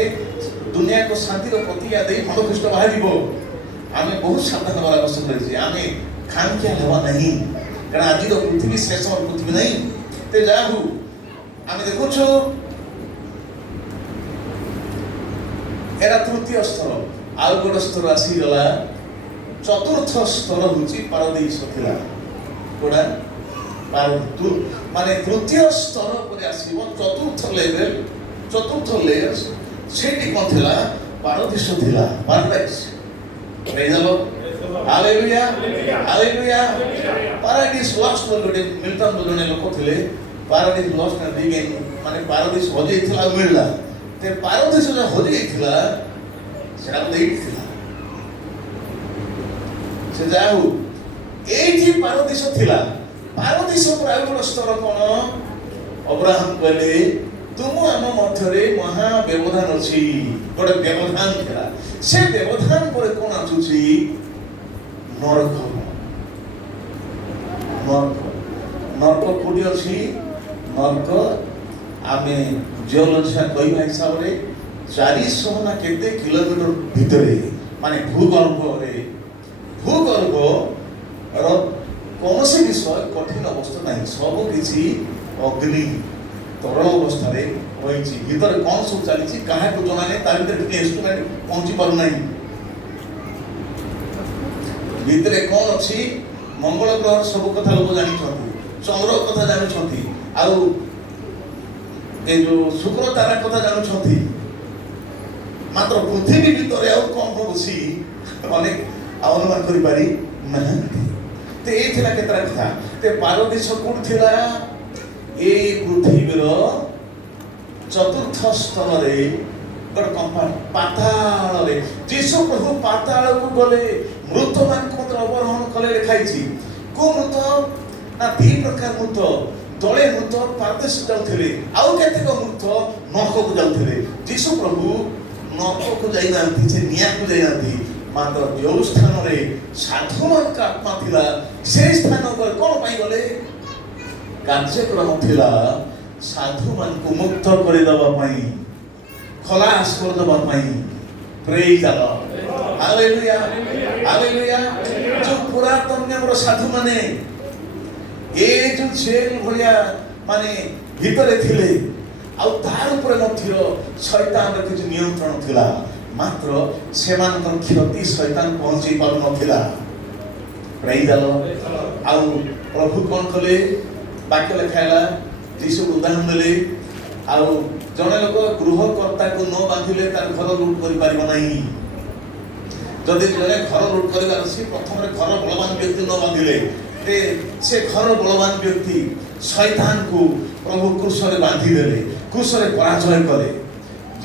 ଦୁନିଆକୁ ଶାନ୍ତିର ପ୍ରତିଜ୍ଞା ଦେଇ ଖଣ୍ଡଖ୍ରୀଷ୍ଟ ବାହାରିବ। ଆମେ ବହୁତ ସାବଧାନ ହେବାର ଆବଶ୍ୟକ ରହିଛି। ଆମେ ଖାମଖିଆ ହେବା ନାହିଁ, କାରଣ ଆଜିର ପୃଥିବୀ ଶେଷ ପୃଥିବୀ ନାହିଁ। ତ ଯାହା ହଉ ଆମେ ଦେଖୁଛୁ ଏରା ତୃତୀୟ ସ୍ତର। ଆଉ ଗୋଟେ ସ୍ତର ଆସିଗଲା, ଚତୁର୍ଥ ସ୍ତର ହେଉଛି ପାରଦୀସ ଥିଲା। କୋଡ଼ା ମାନେ ତୃତୀୟ ସ୍ତର ପରେ ଆସିବ ଚତୁର୍ଥ ଲେଭେଲ, ଚତୁର୍ଥ ଲେୟର। ସେଇଠି କ'ଣ ଥିଲା? ପାରଦୀସ ଥିଲା, paradise. Hallelujah, hallelujah. Paradise lost ବୋଲି ଗୋଟେ ମିଲ୍ଟନ ଜଣେ ଲୋକ ଥିଲେ। ପାରାଡିସ୍ ଲଷ୍ଟ ଆଣ୍ଡ ରିଗେନ୍, ମାନେ ପାରଦୀସ ହଜିଯାଇଥିଲା ଆଉ ମିଳିଲା। ते पारदीस जो हो जाइथिला सेटा देइथिला से जाऊ एठी पारदीस थिला पारदीस पर आउ गोटे स्तर कोन अब्राहम कहले तुम आम मध्यरे महा व्यवधान अछि गोटे व्यवधान थिला से व्यवधान पर कोन आछुछि नरक नरक नरक कोडी अछि नरक आमे जियोलॉजी कहवा हिसाब से 400 ना केते किलोमीटर भितर माने भूगर्भ कौन विषय कठिन अवस्था नहीं सब किसी अग्नि तरल अवस्था रही भीतर कौन सब चली क्या जना नहीं तार भीतर इंस्ट्रूमेंट पहुंची पार नहीं भितर कौन अच्छी मंगल ग्रह सब कथा लोग जानते चंद्र कथा जानते आउ ए जो शुक्र तारा कथा जानते मात्र पृथ्वी भितर आउ कौन बसी अनेक अनुमान कर पारी ना ते ए थिला केतरा कथा ते पारदेश कोड थिला ए पृथ्वीर चतुर्थ स्तर रे गड कंपार्ट पाताल रे जीसु प्रभु पाताल को गले मृत मान को अवरोहण कले लिखाई को मृत ना दी प्रकार मृत दले मृत पारदेश जाउथिले आउ केतेक मृत नरक को जाउथिले जीसु प्रभु नरक को जाई नांती से निया को जाई नांती मात्र जो स्थान रे साधु मान का आत्मा थिला से स्थान पर कोन पाई गले कार्यक्रम थिला साधु मान को मुक्त कर दबा पाई खलास कर दबा पाई praise the Lord hallelujah hallelujah जो पुरातन नियम रो साधु माने ए जो जेल भलिया माने भीतर थिले आ तार ऊपर मध्य शैतान रे किछ नियंत्रण थिला मात्र सेमानकर क्षति शैतान पहुंची पार नथिला प्रेज द लॉर्ड आ प्रभु कोन कले वाक्य लिखाला जीसु उदाहरण देले आ जने लोक गृहकर्ता को न बांधिले तार घर लूट करि पारिबो नाही जदि जने घर लूट करिवार अछि प्रथम रे घर बलवान व्यक्ति न बांधिले ते से घर बलवान व्यक्ति शैतान को प्रभु क्रूस रे बांधि देले क्रूस रे पराजय कले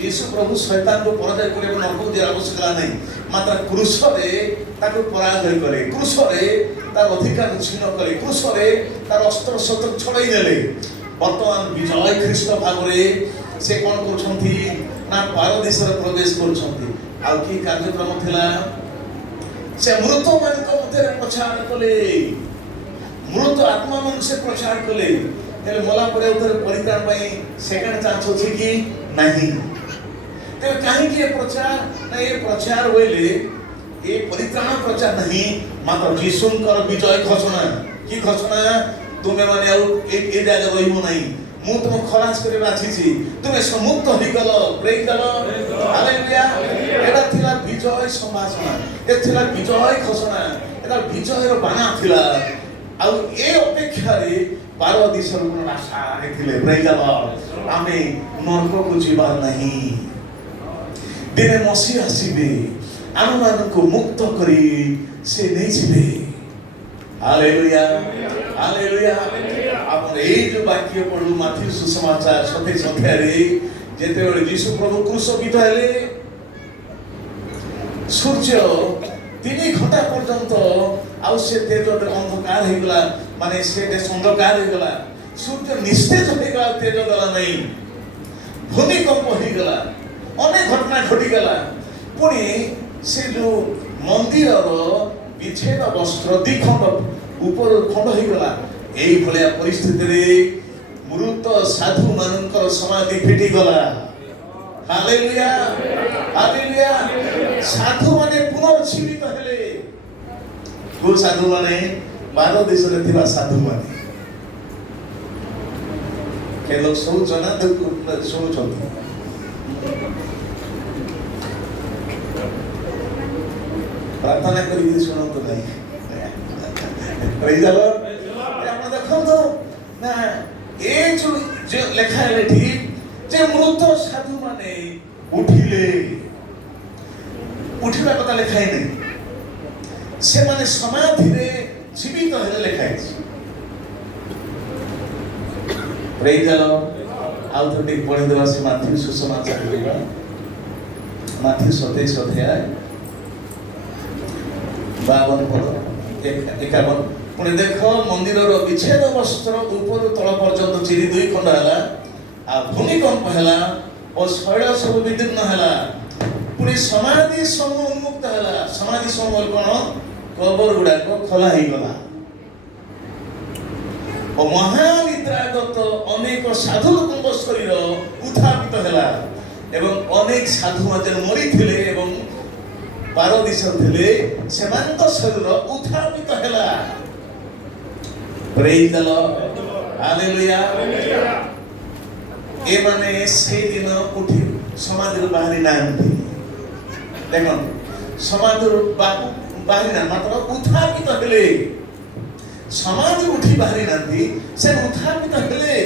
यीशु प्रभु शैतान को पराजय करे नरक जे आवश्यकता नहीं मात्र क्रूस रे ताको पराजय करे क्रूस रे तार अधिकार छीन करे क्रूस रे तार अस्त्र शस्त्र छड़ाई देले वर्तमान विजय ख्रीष्ट भाव रे से कोन करछंती ना पारदेश रे प्रवेश करछंती आ की कार्यक्रम थिला से मृत मान को मध्य प्रचार कले मृत आत्मा मन से प्रचार कले तेरे मला परे उधर परित्राण पई सेकंड चांस होछि कि नहीं ते काहे के प्रचार ना ये प्रचार होइले ये परित्राण प्रचार नहीं मात्र यीशुंकर विजय घोषणा की घोषणा तुमे माने ए जागा रहिबो नहीं मु तुम खलास करे बाछिछि तुमे समुक्त होई गलो प्रेज द लॉर्ड हालेलुया एटा थिला विजय संभाषण ए थिला विजय घोषणा एटा विजय रो बाना थिला आ ए अपेक्षा रे पारदेश रो आशा रे थिले प्रेज द लॉर्ड आमे नरक को जीवा नहीं दिने मसीह आसीबे आम मान को मुक्त करी से नहीं जिबे हालेलुया हालेलुया आपण ए जो वाक्य पढु माथि सुसमाचार 27 अध्याय रे जेते बेले यीशु प्रभु क्रूसबित हेले सूर्य 3 घंटा पर्यंत आउ से तेज अंधकार हे गला माने से देश अंधकार हे गला सूर्य निस्तेज हो गला तेज गला नहीं भूमिकंप हे गला अनेक घटना घटी गला पुणी से जो मंदिर विच्छेद वस्त्र दिखंड ऊपर खंड हो गला एई भलिया परिस्थिति रे मृत साधु मानकर समाधि फिटी गला हालेलुया हालेलुया साधु माने पुनर्जीवित हेले को साधु माने बारो देश रे थिबा साधु माने के लोग सब जना सुनु छथि प्रार्थना करी सुनो तो नहीं प्रेज द लॉर्ड आपण देखो तो ना ए जो लिखा है ठीक जे मृत साधु माने उठिले उठिला कथा लिखा है नहीं से माने समाधि रे जीवित हेले लिखा है प्रेज द लॉर्ड आउ तो ठीक पढ़ि देबा से माथि सुसमाचार लेबा माथि 27 अध्याय 52 पद 51 पुणे देख मंदिर विच्छेद वस्त्र ऊपर तल पर्यंत चिरी 2 खंड हैला आ भूमिकंप हैला और शैल सब विदीर्ण हैला पुणे समाधि समूह उन्मुक्त हैला समाधि समूह कोन कबर गुडा को खोला ही गला और महानिद्रागत अनेक साधु लोकଙ୍କ शरीर उत्थापित हैला एवं अनेक साधु माते मरि थिले एवं पारदेश थिले सेमानक शरीर उत्थापित हैला प्रेज द लॉर्ड हालेलुया ଏମାନେ ସେଇଦିନ ଉଠି ସମାଧିରୁ ବାହାରି ନାହାନ୍ତି। ଦେଖନ୍ତୁ ସମାଧିରୁ ବାହାରି ନା ମାତ୍ର ଉତ୍ଥାପିତ ହେଲେ। ସମାଧି ଉଠି ବାହାରି ନାହାନ୍ତି, ସେ ଉତ୍ଥାପିତ ହେଲେ।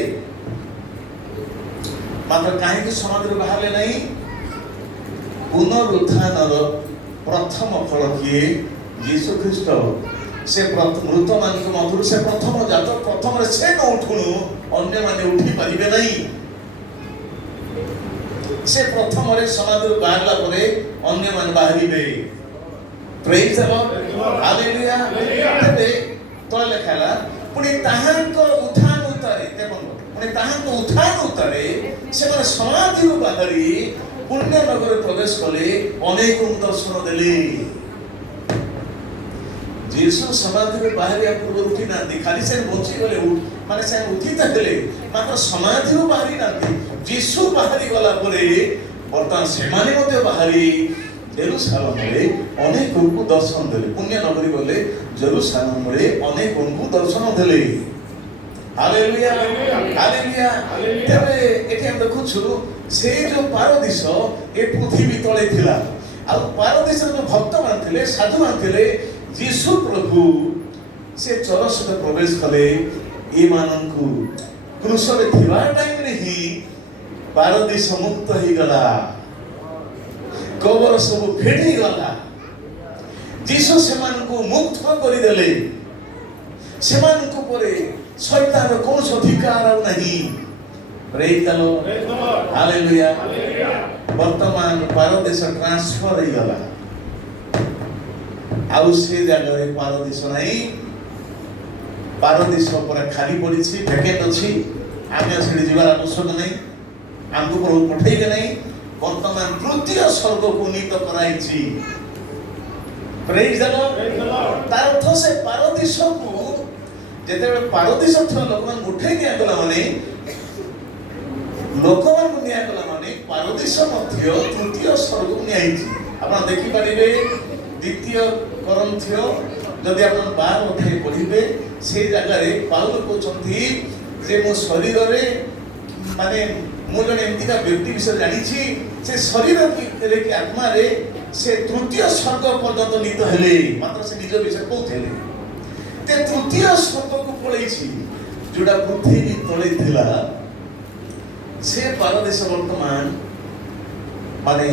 ମାତ୍ର କାହିଁକି ସମାଧିରୁ ବାହାରିଲେ ନାହିଁ? ପୁନରୁତ୍ଥାନର ପ୍ରଥମ ଫଳ କିଏ? ଯୀଶୁ ଖ୍ରୀଷ୍ଟ। ସେ ମୃତ ମାନଙ୍କ ମଧ୍ୟରୁ ସେ ପ୍ରଥମ ଜାତ, ପ୍ରଥମରେ ସେ ନ ଉଠୁଣୁ ଅନ୍ୟମାନେ ଉଠି ପାରିବେ ନାହିଁ। ସେ ପ୍ରଥମରେ ସମାଧିରୁ ବାହାରିଲା ପରେ ଅନ୍ୟମାନେ ବାହାରିବେ। ପ୍ରେଜ୍ ଦ ଲର୍ଡ, ହାଲେଲୁୟା। ତେବେ ତଳେ ଲେଖା ହେଲା ପୁଣି ତାହାଙ୍କ ଉତ୍ଥାନ ଉତ୍ତାରେ, ଦେଖନ୍ତୁ ପୁଣି ତାହାଙ୍କ ଉତ୍ଥାନ ଉତ୍ତାରେ ସେମାନେ ସମାଧିରୁ ବାହାରି ପୁଣ୍ୟ ନଗରରେ ପ୍ରବେଶ କଲେ, ଅନେକଙ୍କୁ ଦର୍ଶନ ଦେଲେ। ଯୀଶୁ ସମାଧିରୁ ବାହାରିବା ପୂର୍ବରୁ ଉଠି ନାହାନ୍ତି, ଖାଲି ସେ ବଞ୍ଚିଗଲେ, ମାନେ ସେ ଉଠିତ ହେଲେ, ମାତ୍ର ସମାଧିରୁ ବାହାରି ନାହାନ୍ତି। ଯୀଶୁ ବାହାରି ଗଲା ପରେ ବର୍ତ୍ତମାନ ସେମାନେ ମଧ୍ୟ ବାହାରି ଜେରୁସାଲେମରେ ଅନେକଙ୍କୁ ଦର୍ଶନ ଦେଲେ। ପୁଣ୍ୟ ନଗରୀ ଗଲେ ଜେରୁସାଲେମରେ ଅନେକଙ୍କୁ ଦର୍ଶନ ଦେଲେ। Hallelujah, hallelujah. ତେବେ ଏଠି ଆମେ ଦେଖୁଛୁ ସେ ଯୋଉ ପାରଦୀଶ ଏ ପୃଥିବୀ ତଳେ ଥିଲା, ଆଉ ପାରଦୀଶର ଯୋଉ ଭକ୍ତମାନେ ଥିଲେ, ସାଧୁମାନେ ଥିଲେ, ଯୀଶୁ ପ୍ରଭୁ ସେ ଚରସରେ ପ୍ରବେଶ କଲେ। ଏମାନଙ୍କୁ କ୍ରୁଶରେ ଥିବା ଟାଇମରେ ହିଁ ପାରଦୀଶ ମୁକ୍ତ ହେଇଗଲା, କବର ସବୁ ଫେଟିଗଲା। ଯୀଶୁ ସେମାନଙ୍କୁ ମୁକ୍ତ କରିଦେଲେ। ସେମାନଙ୍କ ଉପରେ ଶୈତାନର କୌଣସି ଅଧିକାର ଆଉ ନାହିଁ। ପ୍ରେଜ୍ ଦ ଲର୍ଡ, ହାଲେଲୁୟା। ବର୍ତ୍ତମାନ ପାରଦୀଶ ଟ୍ରାନ୍ସଫର ହେଇଗଲା, ଆଉ ସେ ଜାଗାରେ ପାରଦୀଶ ନାହିଁ। ପାରଦୀଶ ପୁରା ଖାଲି ପଡ଼ିଛି, ଭେକେଣ୍ଟ ଅଛି। ଆମେ ସେଠି ଯିବାର ଆବଶ୍ୟକ ନାହିଁ, ଆମକୁ ପ୍ରଭୁ ପଠେଇବେ ନାହିଁ। ବର୍ତ୍ତମାନ ତୃତୀୟ ସ୍ୱର୍ଗକୁ ଉନ୍ନୀତ କରାଯାଇଛି। ପ୍ରେଜ୍ ଦ ଲର୍ଡ। ତାର ଅର୍ଥ ସେ ପାରଦୀଶକୁ ଯେତେବେଳେ ପାରଦୀଶ ଥିବା ଲୋକମାନଙ୍କୁ ଉଠେଇ ନିଆଗଲା, ମାନେ ଲୋକମାନଙ୍କୁ ନିଆଗଲା, ମାନେ ପାରଦୀଶ ମଧ୍ୟ ତୃତୀୟ ସ୍ୱର୍ଗକୁ ନିଆଯାଇଛି। ଆପଣ ଦେଖିପାରିବେ ଦ୍ୱିତୀୟ କରନ୍ଥୀୟ ଯଦି ଆପଣ 12 ଅଧ୍ୟାୟ ପଢିବେ, ସେ ଜାଗାରେ ପାଉଲ କହୁଛନ୍ତି ଯେ ମୋ ଶରୀରରେ, ମାନେ ମୁଁ ଜଣେ ଏମିତିକା ବ୍ୟକ୍ତି ବିଷୟରେ ଜାଣିଛି, ସେ ଶରୀରରେ କି ଆତ୍ମାରେ ସେ ତୃତୀୟ ସ୍ୱର୍ଗ ପର୍ଯ୍ୟନ୍ତ ନୀତ ହେଲେ। ମାତ୍ର ସେ ନିଜ ବିଷୟରେ କହୁଥିଲେ ଯେ ତୃତୀୟ ସ୍ୱର୍ଗକୁ ପଳେଇଛି, ଯୋଉଟା ପୃଥିବୀ ତଳେ ଥିଲା। ସେ ପାରଦୀଶ ବର୍ତ୍ତମାନ ମାନେ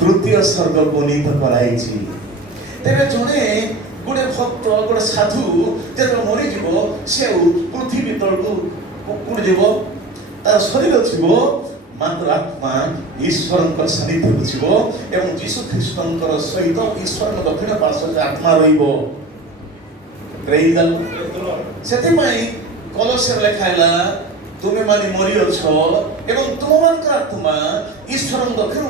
ତୃତୀୟ ସ୍ୱର୍ଗକୁ ଉନ୍ନୀତ କରାଯାଇଛି। ତେବେ ଜଣେ ଗୋଟେ ଭକ୍ତ, ଗୋଟେ ସାଧୁ ଯେତେବେଳେ ମରିଯିବ, ସେ ପୃଥିବୀ ତଳକୁ ଯିବ, ତାର ଶରୀର ଥିବ, ମାତ୍ର ଆତ୍ମା ଈଶ୍ୱରଙ୍କର ସାନ୍ନିଧ୍ୟକୁ ଯିବ ଏବଂ ଯୀଶୁ ଖ୍ରୀଷ୍ଟଙ୍କର ସହିତ ଈଶ୍ୱରଙ୍କ ଦକ୍ଷିଣ ପାର୍ଶ୍ୱରେ ଆତ୍ମା ରହିବ। ପ୍ରେଜ୍ ଦ ଲର୍ଡ। ସେଥିପାଇଁ କଲୋସ୍ୟରେ ଲେଖା ହେଲା, ତୁମେ ମାନେ ମରିଅଛ ଏବଂ ତୁମମାନଙ୍କର ଆତ୍ମା ଈଶ୍ୱରଙ୍କ ଦକ୍ଷିଣ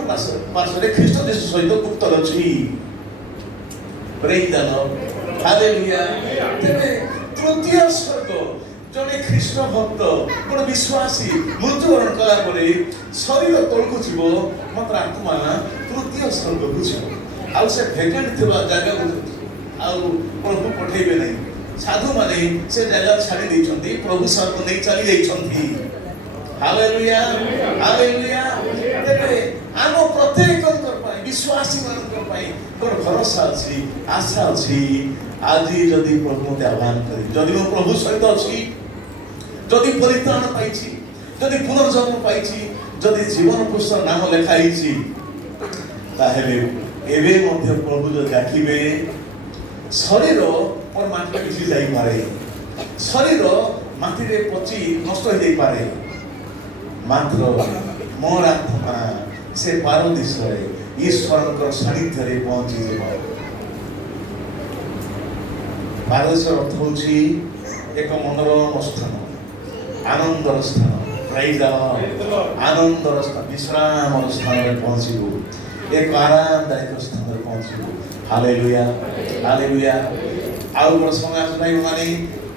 ପାର୍ଶ୍ୱରେ ଖ୍ରୀଷ୍ଟ ଯୀଶୁ ସହିତ ଗୁପ୍ତ ଅଛି। ପ୍ରେଜ୍ ଦ ଲର୍ଡ, ହାଲେଲୁୟା। ତେବେ ତୃତୀୟ ସ୍ୱର୍ଗ, ଜଣେ ଖ୍ରୀଷ୍ଟ ଭକ୍ତ, ଗୋଟେ ବିଶ୍ୱାସୀ ମୃତ୍ୟୁବରଣ କଲା ପରେ ଶରୀର ତଳକୁ ଯିବ, ମାତ୍ର ଆତ୍ମା ତୃତୀୟ ସ୍ୱର୍ଗକୁ ଯିବ। ଆଉ ସେ ଭେକେଣ୍ଟ ଥିବା ଜାଗାକୁ ଆଉ ପ୍ରଭୁ ପଠେଇବେ ନାହିଁ। ସାଧୁମାନେ ସେ ଜାଗା ଛାଡ଼ି ଦେଇଛନ୍ତି, ପ୍ରଭୁ ସାଙ୍କୁ ନେଇ ଚାଲି ଯାଇଛନ୍ତି। Hallelujah, hallelujah. ତେବେ ଆମ ପ୍ରତ୍ୟେକଙ୍କ ପାଇଁ, ବିଶ୍ୱାସୀ ମାନଙ୍କ ପାଇଁ ଗୋଟେ ଭରସା ଅଛି, ଆଶା ଅଛି। ଆଜି ଯଦି ପ୍ରଭୁ ମୋତେ ଆହ୍ୱାନ କରିବେ, ଯଦି ମୁଁ ପ୍ରଭୁ ସହିତ ଅଛି, ଯଦି ପରିତ୍ରାଣ ପାଇଛି, ଯଦି ପୁନର୍ଜନ୍ମ ପାଇଛି, ଯଦି ଜୀବନ ପୁସ୍ତକରେ ନାମ ଲେଖା ହେଇଛି, ତାହେଲେ ଏବେ ମଧ୍ୟ ପ୍ରଭୁ ଯଦି ଡାକିବେ, ଶରୀର ମୋର ମାଟିରେ କିଛି ଯାଇପାରେ, ଶରୀର ମାଟିରେ ପଚି ନଷ୍ଟ ହେଇଯାଇପାରେ, ମାତ୍ର ମୋର ଆତ୍ମା ସେ ପାରଦୀଶରେ ଈଶ୍ୱରଙ୍କର ସାନ୍ନିଧ୍ୟରେ ପହଞ୍ଚିଯିବ। ପାରଦୀଶର ଅର୍ଥ ହେଉଛି ଏକ ମନୋରମ ସ୍ଥାନ, ଆନନ୍ଦର ସ୍ଥାନ। ପ୍ରେଜ୍ ଦ ଲର୍ଡ। ଆନନ୍ଦର ସ୍ଥାନ, ବିଶ୍ରାମର ସ୍ଥାନରେ ପହଞ୍ଚିବୁ, ଏକ ଆରାମଦାୟକ ସ୍ଥାନରେ ପହଞ୍ଚିବୁ। Hallelujah, hallelujah. ଆଉ ଗୋଟେ ସମୟ ଆସିଲାଣି, ମାନେ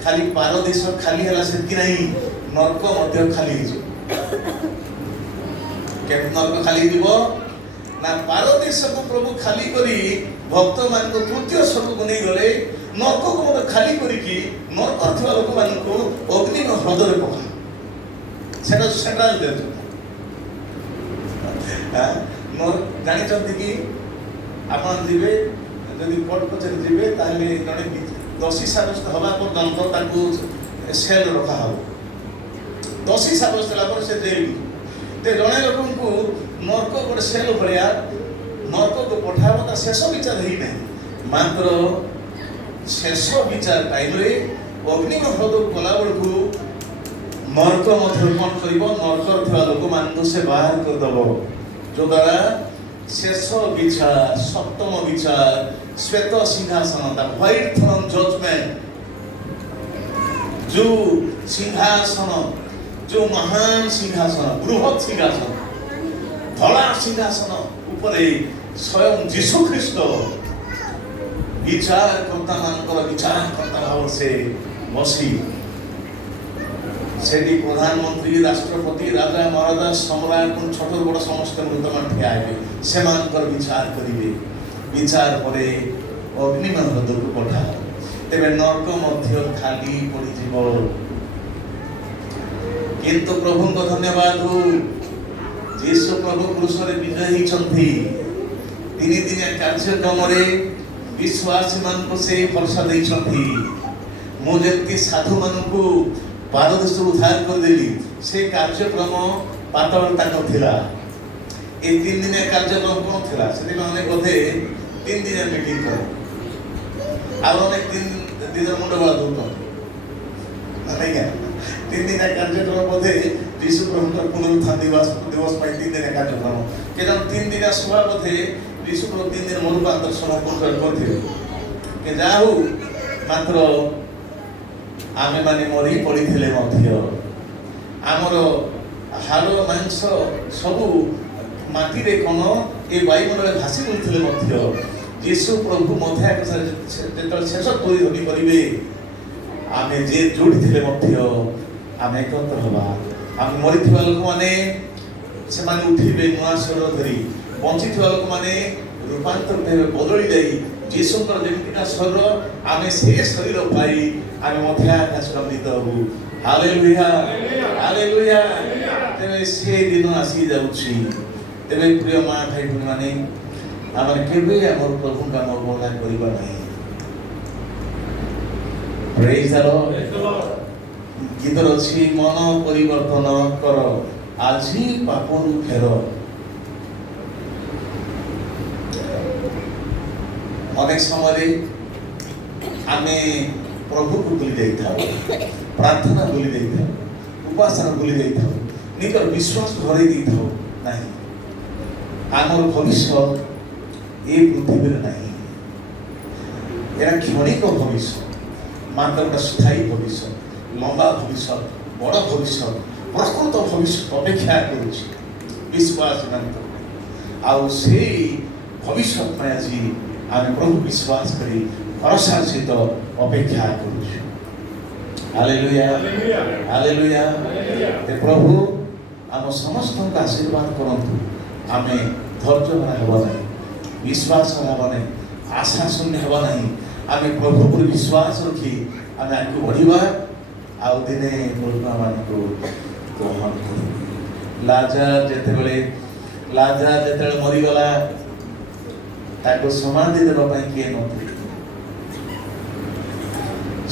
ଖାଲି ପାରଦୀଶ ଖାଲି ହେଲା ସେତିକି ନାହିଁ, ନର୍କ ମଧ୍ୟ ଖାଲି ହେଇଯିବ। କେମିତି ନର୍କ ଖାଲି ହେଇଯିବ ନା, ପାରଦୀଶକୁ ପ୍ରଭୁ ଖାଲି କରି ଭକ୍ତମାନଙ୍କୁ ତୃତୀୟ ସ୍ୱର୍ଗକୁ ନେଇଗଲେ, ନର୍କକୁ ମଧ୍ୟ ଖାଲି କରିକି ନର୍କ ଥିବା ଲୋକମାନଙ୍କୁ ଅଗ୍ନି ହ୍ରଦରେ ପକା। ସେଟା ସେଣ୍ଟ୍ରାଲ ଜେଲ୍। ଜାଣିଛନ୍ତି କି ଆପଣ ଯିବେ ଯଦି କୋର୍ଟ କଚେରୀ ଯିବେ ତାହେଲେ ଜଣେ ଦୋଷୀ ସାବ୍ୟସ୍ତ ହେବା ପର୍ଯ୍ୟନ୍ତ ତାକୁ ସେଲ୍ ରଖା ହେବ। ଦୋଷୀ ସାବ୍ୟସ୍ତ ହେଲା ପରେ ସେ ଜେଲ୍। ଜଣେ ଲୋକଙ୍କୁ ନର୍କ ଗୋଟେ ସେଲ୍ ଭଳିଆ ନର୍କକୁ ପଠାବ, ତା ଶେଷ ବିଚାର ହେଇନାହିଁ। ମାତ୍ର ଶେଷ ବିଚାର ଟାଇମ୍ରେ ଅଗ୍ନିମ ହ୍ରଦକୁ ଗଲାବେଳକୁ ନର୍କ ମଧ୍ୟ କଣ କରିବ, ନର୍କରେ ଥିବା ଲୋକମାନଙ୍କୁ ସେ ବାହାର କରିଦେବ। ଯଦ୍ୱାରା ଶେଷ ବିଚାର, ସପ୍ତମ ବିଚାର, ଶ୍ଵେତ ସିଂହାସନ, ତା ହ୍ୱାଇଟ୍ ଥ୍ରୋନ୍ ଜଜମେଣ୍ଟ, ଯୋଉ ସିଂହାସନ, ଯୋଉ ମହାନ ସିଂହାସନ, ବୃହତ୍ ସିଂହାସନ, ଧଳା ସିଂହାସନ ଉପରେ ସ୍ୱୟଂ ଯୀଶୁ ଖ୍ରୀଷ୍ଟ ବିଚାରକର୍ତ୍ତା ମାନଙ୍କର ବିଚାରକର୍ତ୍ତା ଭାବ ସେ ବସି ସେଠି ପ୍ରଧାନମନ୍ତ୍ରୀ, ରାଷ୍ଟ୍ରପତି, ରାଜା, ମହାରାଜା, ସମ୍ରାଟ, ଛୋଟ ବଡ଼ ସମସ୍ତେ ମୃତମାନ ଠିଆ ହେବେ। ସେମାନଙ୍କର ବିଚାର କରିବେ। ବିଚାର ପରେ ଅଗ୍ନିମ ହ୍ରଦକୁ ପଠାଅ। ତେବେ ନର୍କ ମଧ୍ୟ ଖାଲି ପଡ଼ିଯିବ। କିନ୍ତୁ ପ୍ରଭୁଙ୍କ ଧନ୍ୟବାଦ ହଉ, ଯୀଶୁ ପ୍ରଭୁ କ୍ରୁଶରେ ବିଜୟ ହେଇଛନ୍ତି। 3 ଦିନିଆ କାର୍ଯ୍ୟକ୍ରମରେ ବିଶ୍ୱାସୀ ମାନଙ୍କୁ ସେ ଭରସା ଦେଇଛନ୍ତି। ମୁଁ ଯେମିତି ସାଧୁ ମାନଙ୍କୁ ପାଦ ଦେଶରୁ ଉଦ୍ଧାର କରିଦେଲି, ସେ କାର୍ଯ୍ୟକ୍ରମ ପାତଳ ତାଙ୍କର ଥିଲା। ଏ 3 ଦିନିଆ କାର୍ଯ୍ୟକ୍ରମ କଣ ଥିଲା? ସେଥିପାଇଁ ଅନେକ ବୋଧେ 3 ଦିନିଆ ମିଟିଂ କରେ, ଆଉ ଅନେକ ଦିନ ମୁଣ୍ଡ ବଳା ଦଉଛନ୍ତି। 3 ଦିନିଆ କାର୍ଯ୍ୟକ୍ରମ ବୋଧେ ଯୀଶୁ ପ୍ରଭୁଙ୍କର ପୁନରୁତ୍ଥାନ ଦିବସ ପାଇଁ 3 ଦିନିଆ କାର୍ଯ୍ୟକ୍ରମ। କେଜାଣ 3 ଦିନିଆ ସଭା ବୋଧେ ଯୀଶୁ ପ୍ରଭୁ 3 ଦିନ ମରୁପାନ୍ତର ସଭା କରିଥିଲେ। ଯାହା ହଉ, ମାତ୍ର ଆମେ ମାନେ ମରି ପଡ଼ିଥିଲେ ମଧ୍ୟ, ଆମର ହାଡ଼ ମାଂସ ସବୁ ମାଟିରେ କଣ ଏ ବାୟୁମଣ୍ଡଳରେ ଭାସି ବୁଲୁଥିଲେ ମଧ୍ୟ, ଯୀଶୁ ପ୍ରଭୁ ମଧ୍ୟ ଯେତେବେଳେ ଶେଷ ଧ୍ୱନି କରିବେ, ଆମେ ଯେ ଯୋଉଠି ଥିଲେ ମଧ୍ୟ ଆମେ ଏକତ୍ର ହେବା। ଆମେ ମରିଥିବା ଲୋକମାନେ ସେମାନେ ଉଠିବେ ନୂଆ ଶରୀର ଧରି, ବଞ୍ଚିଥିବା ଲୋକମାନେ ରୂପାନ୍ତରିତ ହେବେ, ବଦଳି ଯାଇ ଯୀଶୁଙ୍କର ଯେମିତିକା ଶରୀର, ଆମେ ସେ ଶରୀର ପାଇ ଆମେ ମଧ୍ୟ ଆକାଶରେ ମିଳିତ ହେବୁ। Hallelujah, hallelujah. ତେବେ ସେ ଦିନ ଆସି ଯାଉଛି। ତେବେ ପ୍ରିୟ ମା ଭାଇ ଭଉଣୀମାନେ, ଆମେ କେବେ ଆମର ପ୍ରଭୁଙ୍କ ନାମ ଅବହେଳା କରିବା ନାହିଁ। ପ୍ରେଜ୍ ଦ ଲର୍ଡ। ଗୀତର ଅଛି, ମନ ପରିବର୍ତ୍ତନ କର, ଆଜି ପାପରୁ ଫେର। ଅନେକ ସମୟରେ ଆମେ ପ୍ରଭୁକୁ ଭୁଲି ଯାଇଥାଉ, ପ୍ରାର୍ଥନା ଭୁଲି ଯାଇଥାଉ, ଉପାସନା ଭୁଲି ଯାଇଥାଉ, ନିଜର ବିଶ୍ୱାସ ହରାଇ ଦେଇଥାଉ। ନାହିଁ, ଆମର ଭବିଷ୍ୟତ ଏ ପୃଥିବୀରେ ନାହିଁ। ଏଟା କ୍ଷଣିକ ଭବିଷ୍ୟତ, ମାତ୍ର ଗୋଟେ ସ୍ଥାୟୀ ଭବିଷ୍ୟତ, ଲମ୍ବା ଭବିଷ୍ୟତ, ବଡ଼ ଭବିଷ୍ୟତ, ପ୍ରକୃତ ଭବିଷ୍ୟତ ଅପେକ୍ଷା କରୁଛି ବିଶ୍ୱାସ ମାନଙ୍କ। ଆଉ ସେଇ ଭବିଷ୍ୟତ ପାଇଁ ଆଜି ଆମେ ପ୍ରଭୁ ବିଶ୍ୱାସ କରି ଭରସାର ସହିତ ଅପେକ୍ଷା କରୁଛୁ। Hallelujah, hallelujah. ପ୍ରଭୁ ଆମ ସମସ୍ତଙ୍କୁ ଆଶୀର୍ବାଦ କରନ୍ତୁ। ଆମେ ଧୈର୍ଯ୍ୟ ହରା ହେବ ନାହିଁ, ବିଶ୍ୱାସ ହେବ ନାହିଁ, ଆଶା ଶୂନ୍ୟ ହେବ ନାହିଁ। ଆମେ ପ୍ରଭୁ ଉପରେ ବିଶ୍ୱାସ ରଖି ଆମେ ଆଗକୁ ବଢ଼ିବା, ଆଉ ଦିନେ ମାନଙ୍କୁ ଗ୍ରହଣ କରିବୁ। ଲାଜାର ଯେତେବେଳେ ମରିଗଲା, ତାକୁ ସମାଧି ଦେବା ପାଇଁ କିଏ ନଥିଲେ।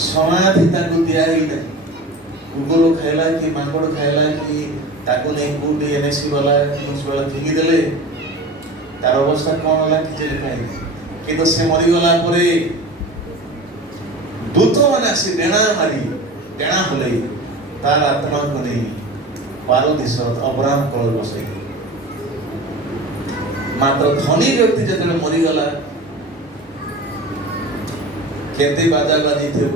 ସମାଧି ତାକୁ ଦିଆ ହେଇନାହିଁ। କୁକୁର ଖାଇଲା କି ମାଙ୍କଡ଼ ଖାଇଲା କି ତାକୁ ନେଇ କୋଉଠି NSC ବାଲା ଫିଙ୍ଗି ଦେଲେ, ତାର ଅବସ୍ଥା କଣ ହେଲା କିଛି ଲେଖାଇନି। କିନ୍ତୁ ସେ ମରିଗଲା ପରେ ଦୂତ ମାନେ ଆସି ଡେଣା ହଲେଇ ତାର ଆତ୍ମାକୁ ନେଇ ପାରଦୀଶ ଅବ୍ରାମ କୋଳରେ ବସେଇ। ମାତ୍ର ଧନୀ ବ୍ୟକ୍ତି ଯେତେବେଳେ ମରିଗଲା, କେତେ ବାଜା ବାଜିଥିବ,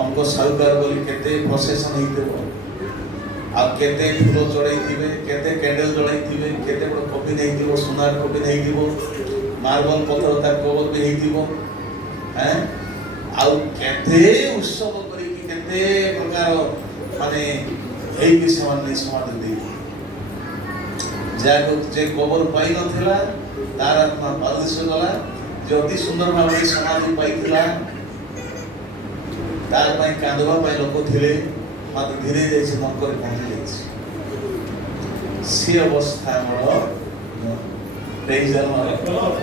ଅଙ୍କ ସାହୁକାର ବୋଲି କେତେ ପ୍ରସେସନ ହେଇଥିବ, ଆଉ କେତେ ଫୁଲ ଚଢ଼େଇଥିବେ, କେତେ କ୍ୟାଣ୍ଡେଲ ଜଳାଇଥିବେ, କେତେ ବଡ଼ କଫିନ ହେଇଥିବ, ସୁନାର କଫିନ ହେଇଥିବ, ମାର୍ବଲ ପଥର ତାର କବର ବି ହେଇଥିବ। ଆଉ କେତେ ଉତ୍ସବ କରିକି କେତେ ପ୍ରକାର ମାନେ ହେଇକି ସେମାନେ ସମାଧି ଦେଇଥିଲେ। ଯାହାକୁ ଯେ କବର ପାଇନଥିଲା, ତାର ଆତ୍ମା ପାରଦୀଶ ଗଲା। ଯେ ଅତି ସୁନ୍ଦର ଭାବରେ ସମାଧି ପାଇଥିଲା, ତାର ପାଇଁ କାନ୍ଦବା ପାଇଁ ଲୋକ ଥିଲେ, ମାତ୍ର ଧୀରେ ଯାଇ ସେ ନର୍କରେ ପହଞ୍ଚି ଯାଇଛି। ସେ ଅବସ୍ଥା ଆମର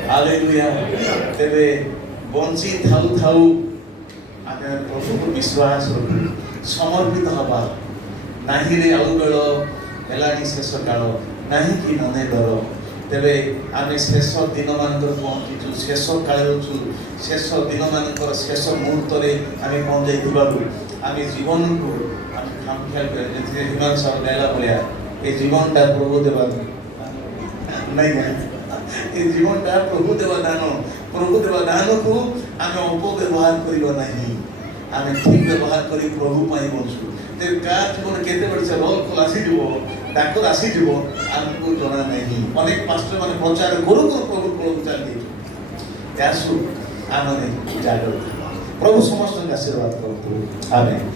ହାଲେଲୁୟା। ତେବେ ବଞ୍ଚି ଥାଉ ଥାଉ ଆମେ ପ୍ରଭୁକୁ ବିଶ୍ୱାସ ରଖୁ, ସମର୍ପିତ ହେବା। ନାହିଁରେ ଆଉ ବେଳ ହେଲାଣି ଶେଷ କାଳ, ନାହିଁ କି ମନେ ଡର। ତେବେ ଆମେ ଶେଷ ଦିନମାନଙ୍କରେ ପହଞ୍ଚିଛୁ, ଶେଷ କାଳରେ ଅଛୁ। ଶେଷ ଦିନମାନଙ୍କର ଶେଷ ମୁହୂର୍ତ୍ତରେ ଆମେ ପହଞ୍ଚାଇଥିବାରୁ ଆମେ ଜୀବନକୁ ଆମେ ଖାମଖିଆଲ କରି ହିମାଂଶ ସାର ଗାଇଲା ଭଳିଆ ଏ ଜୀବନଟା ପ୍ରଭୁ ଦେବା ନାଇଁ, ଏ ଜୀବନଟା ପ୍ରଭୁ ଦେବା ଦାନ। ପ୍ରଭୁ ଦେବା ଦାନକୁ ଆମେ ଅପବ୍ୟବହାର କରିବା ନାହିଁ, ଆମେ ଠିକ୍ ବ୍ୟବହାର କରି ପ୍ରଭୁ ପାଇଁ ବଞ୍ଚୁ। ତେବେ କାହା ଜୀବନ କେତେବେଳେ ସେ ରୋଲ୍ କଲ୍ ଆସିଯିବ, ଡାକର ଆସିଯିବ, ଆମକୁ ଜଣା ନାହିଁ। ଅନେକ ପାଷ୍ଟର ମାନେ ପ୍ରଚାର କରୁ କରୁ ପ୍ରଭୁ କୋଳକୁ ଚାଲିଯାଇଛୁ। ଆସୁ ଆମେ ଜାଗର। ପ୍ରଭୁ ସମସ୍ତଙ୍କୁ ଆଶୀର୍ବାଦ କରନ୍ତୁ। ଆମେନ୍।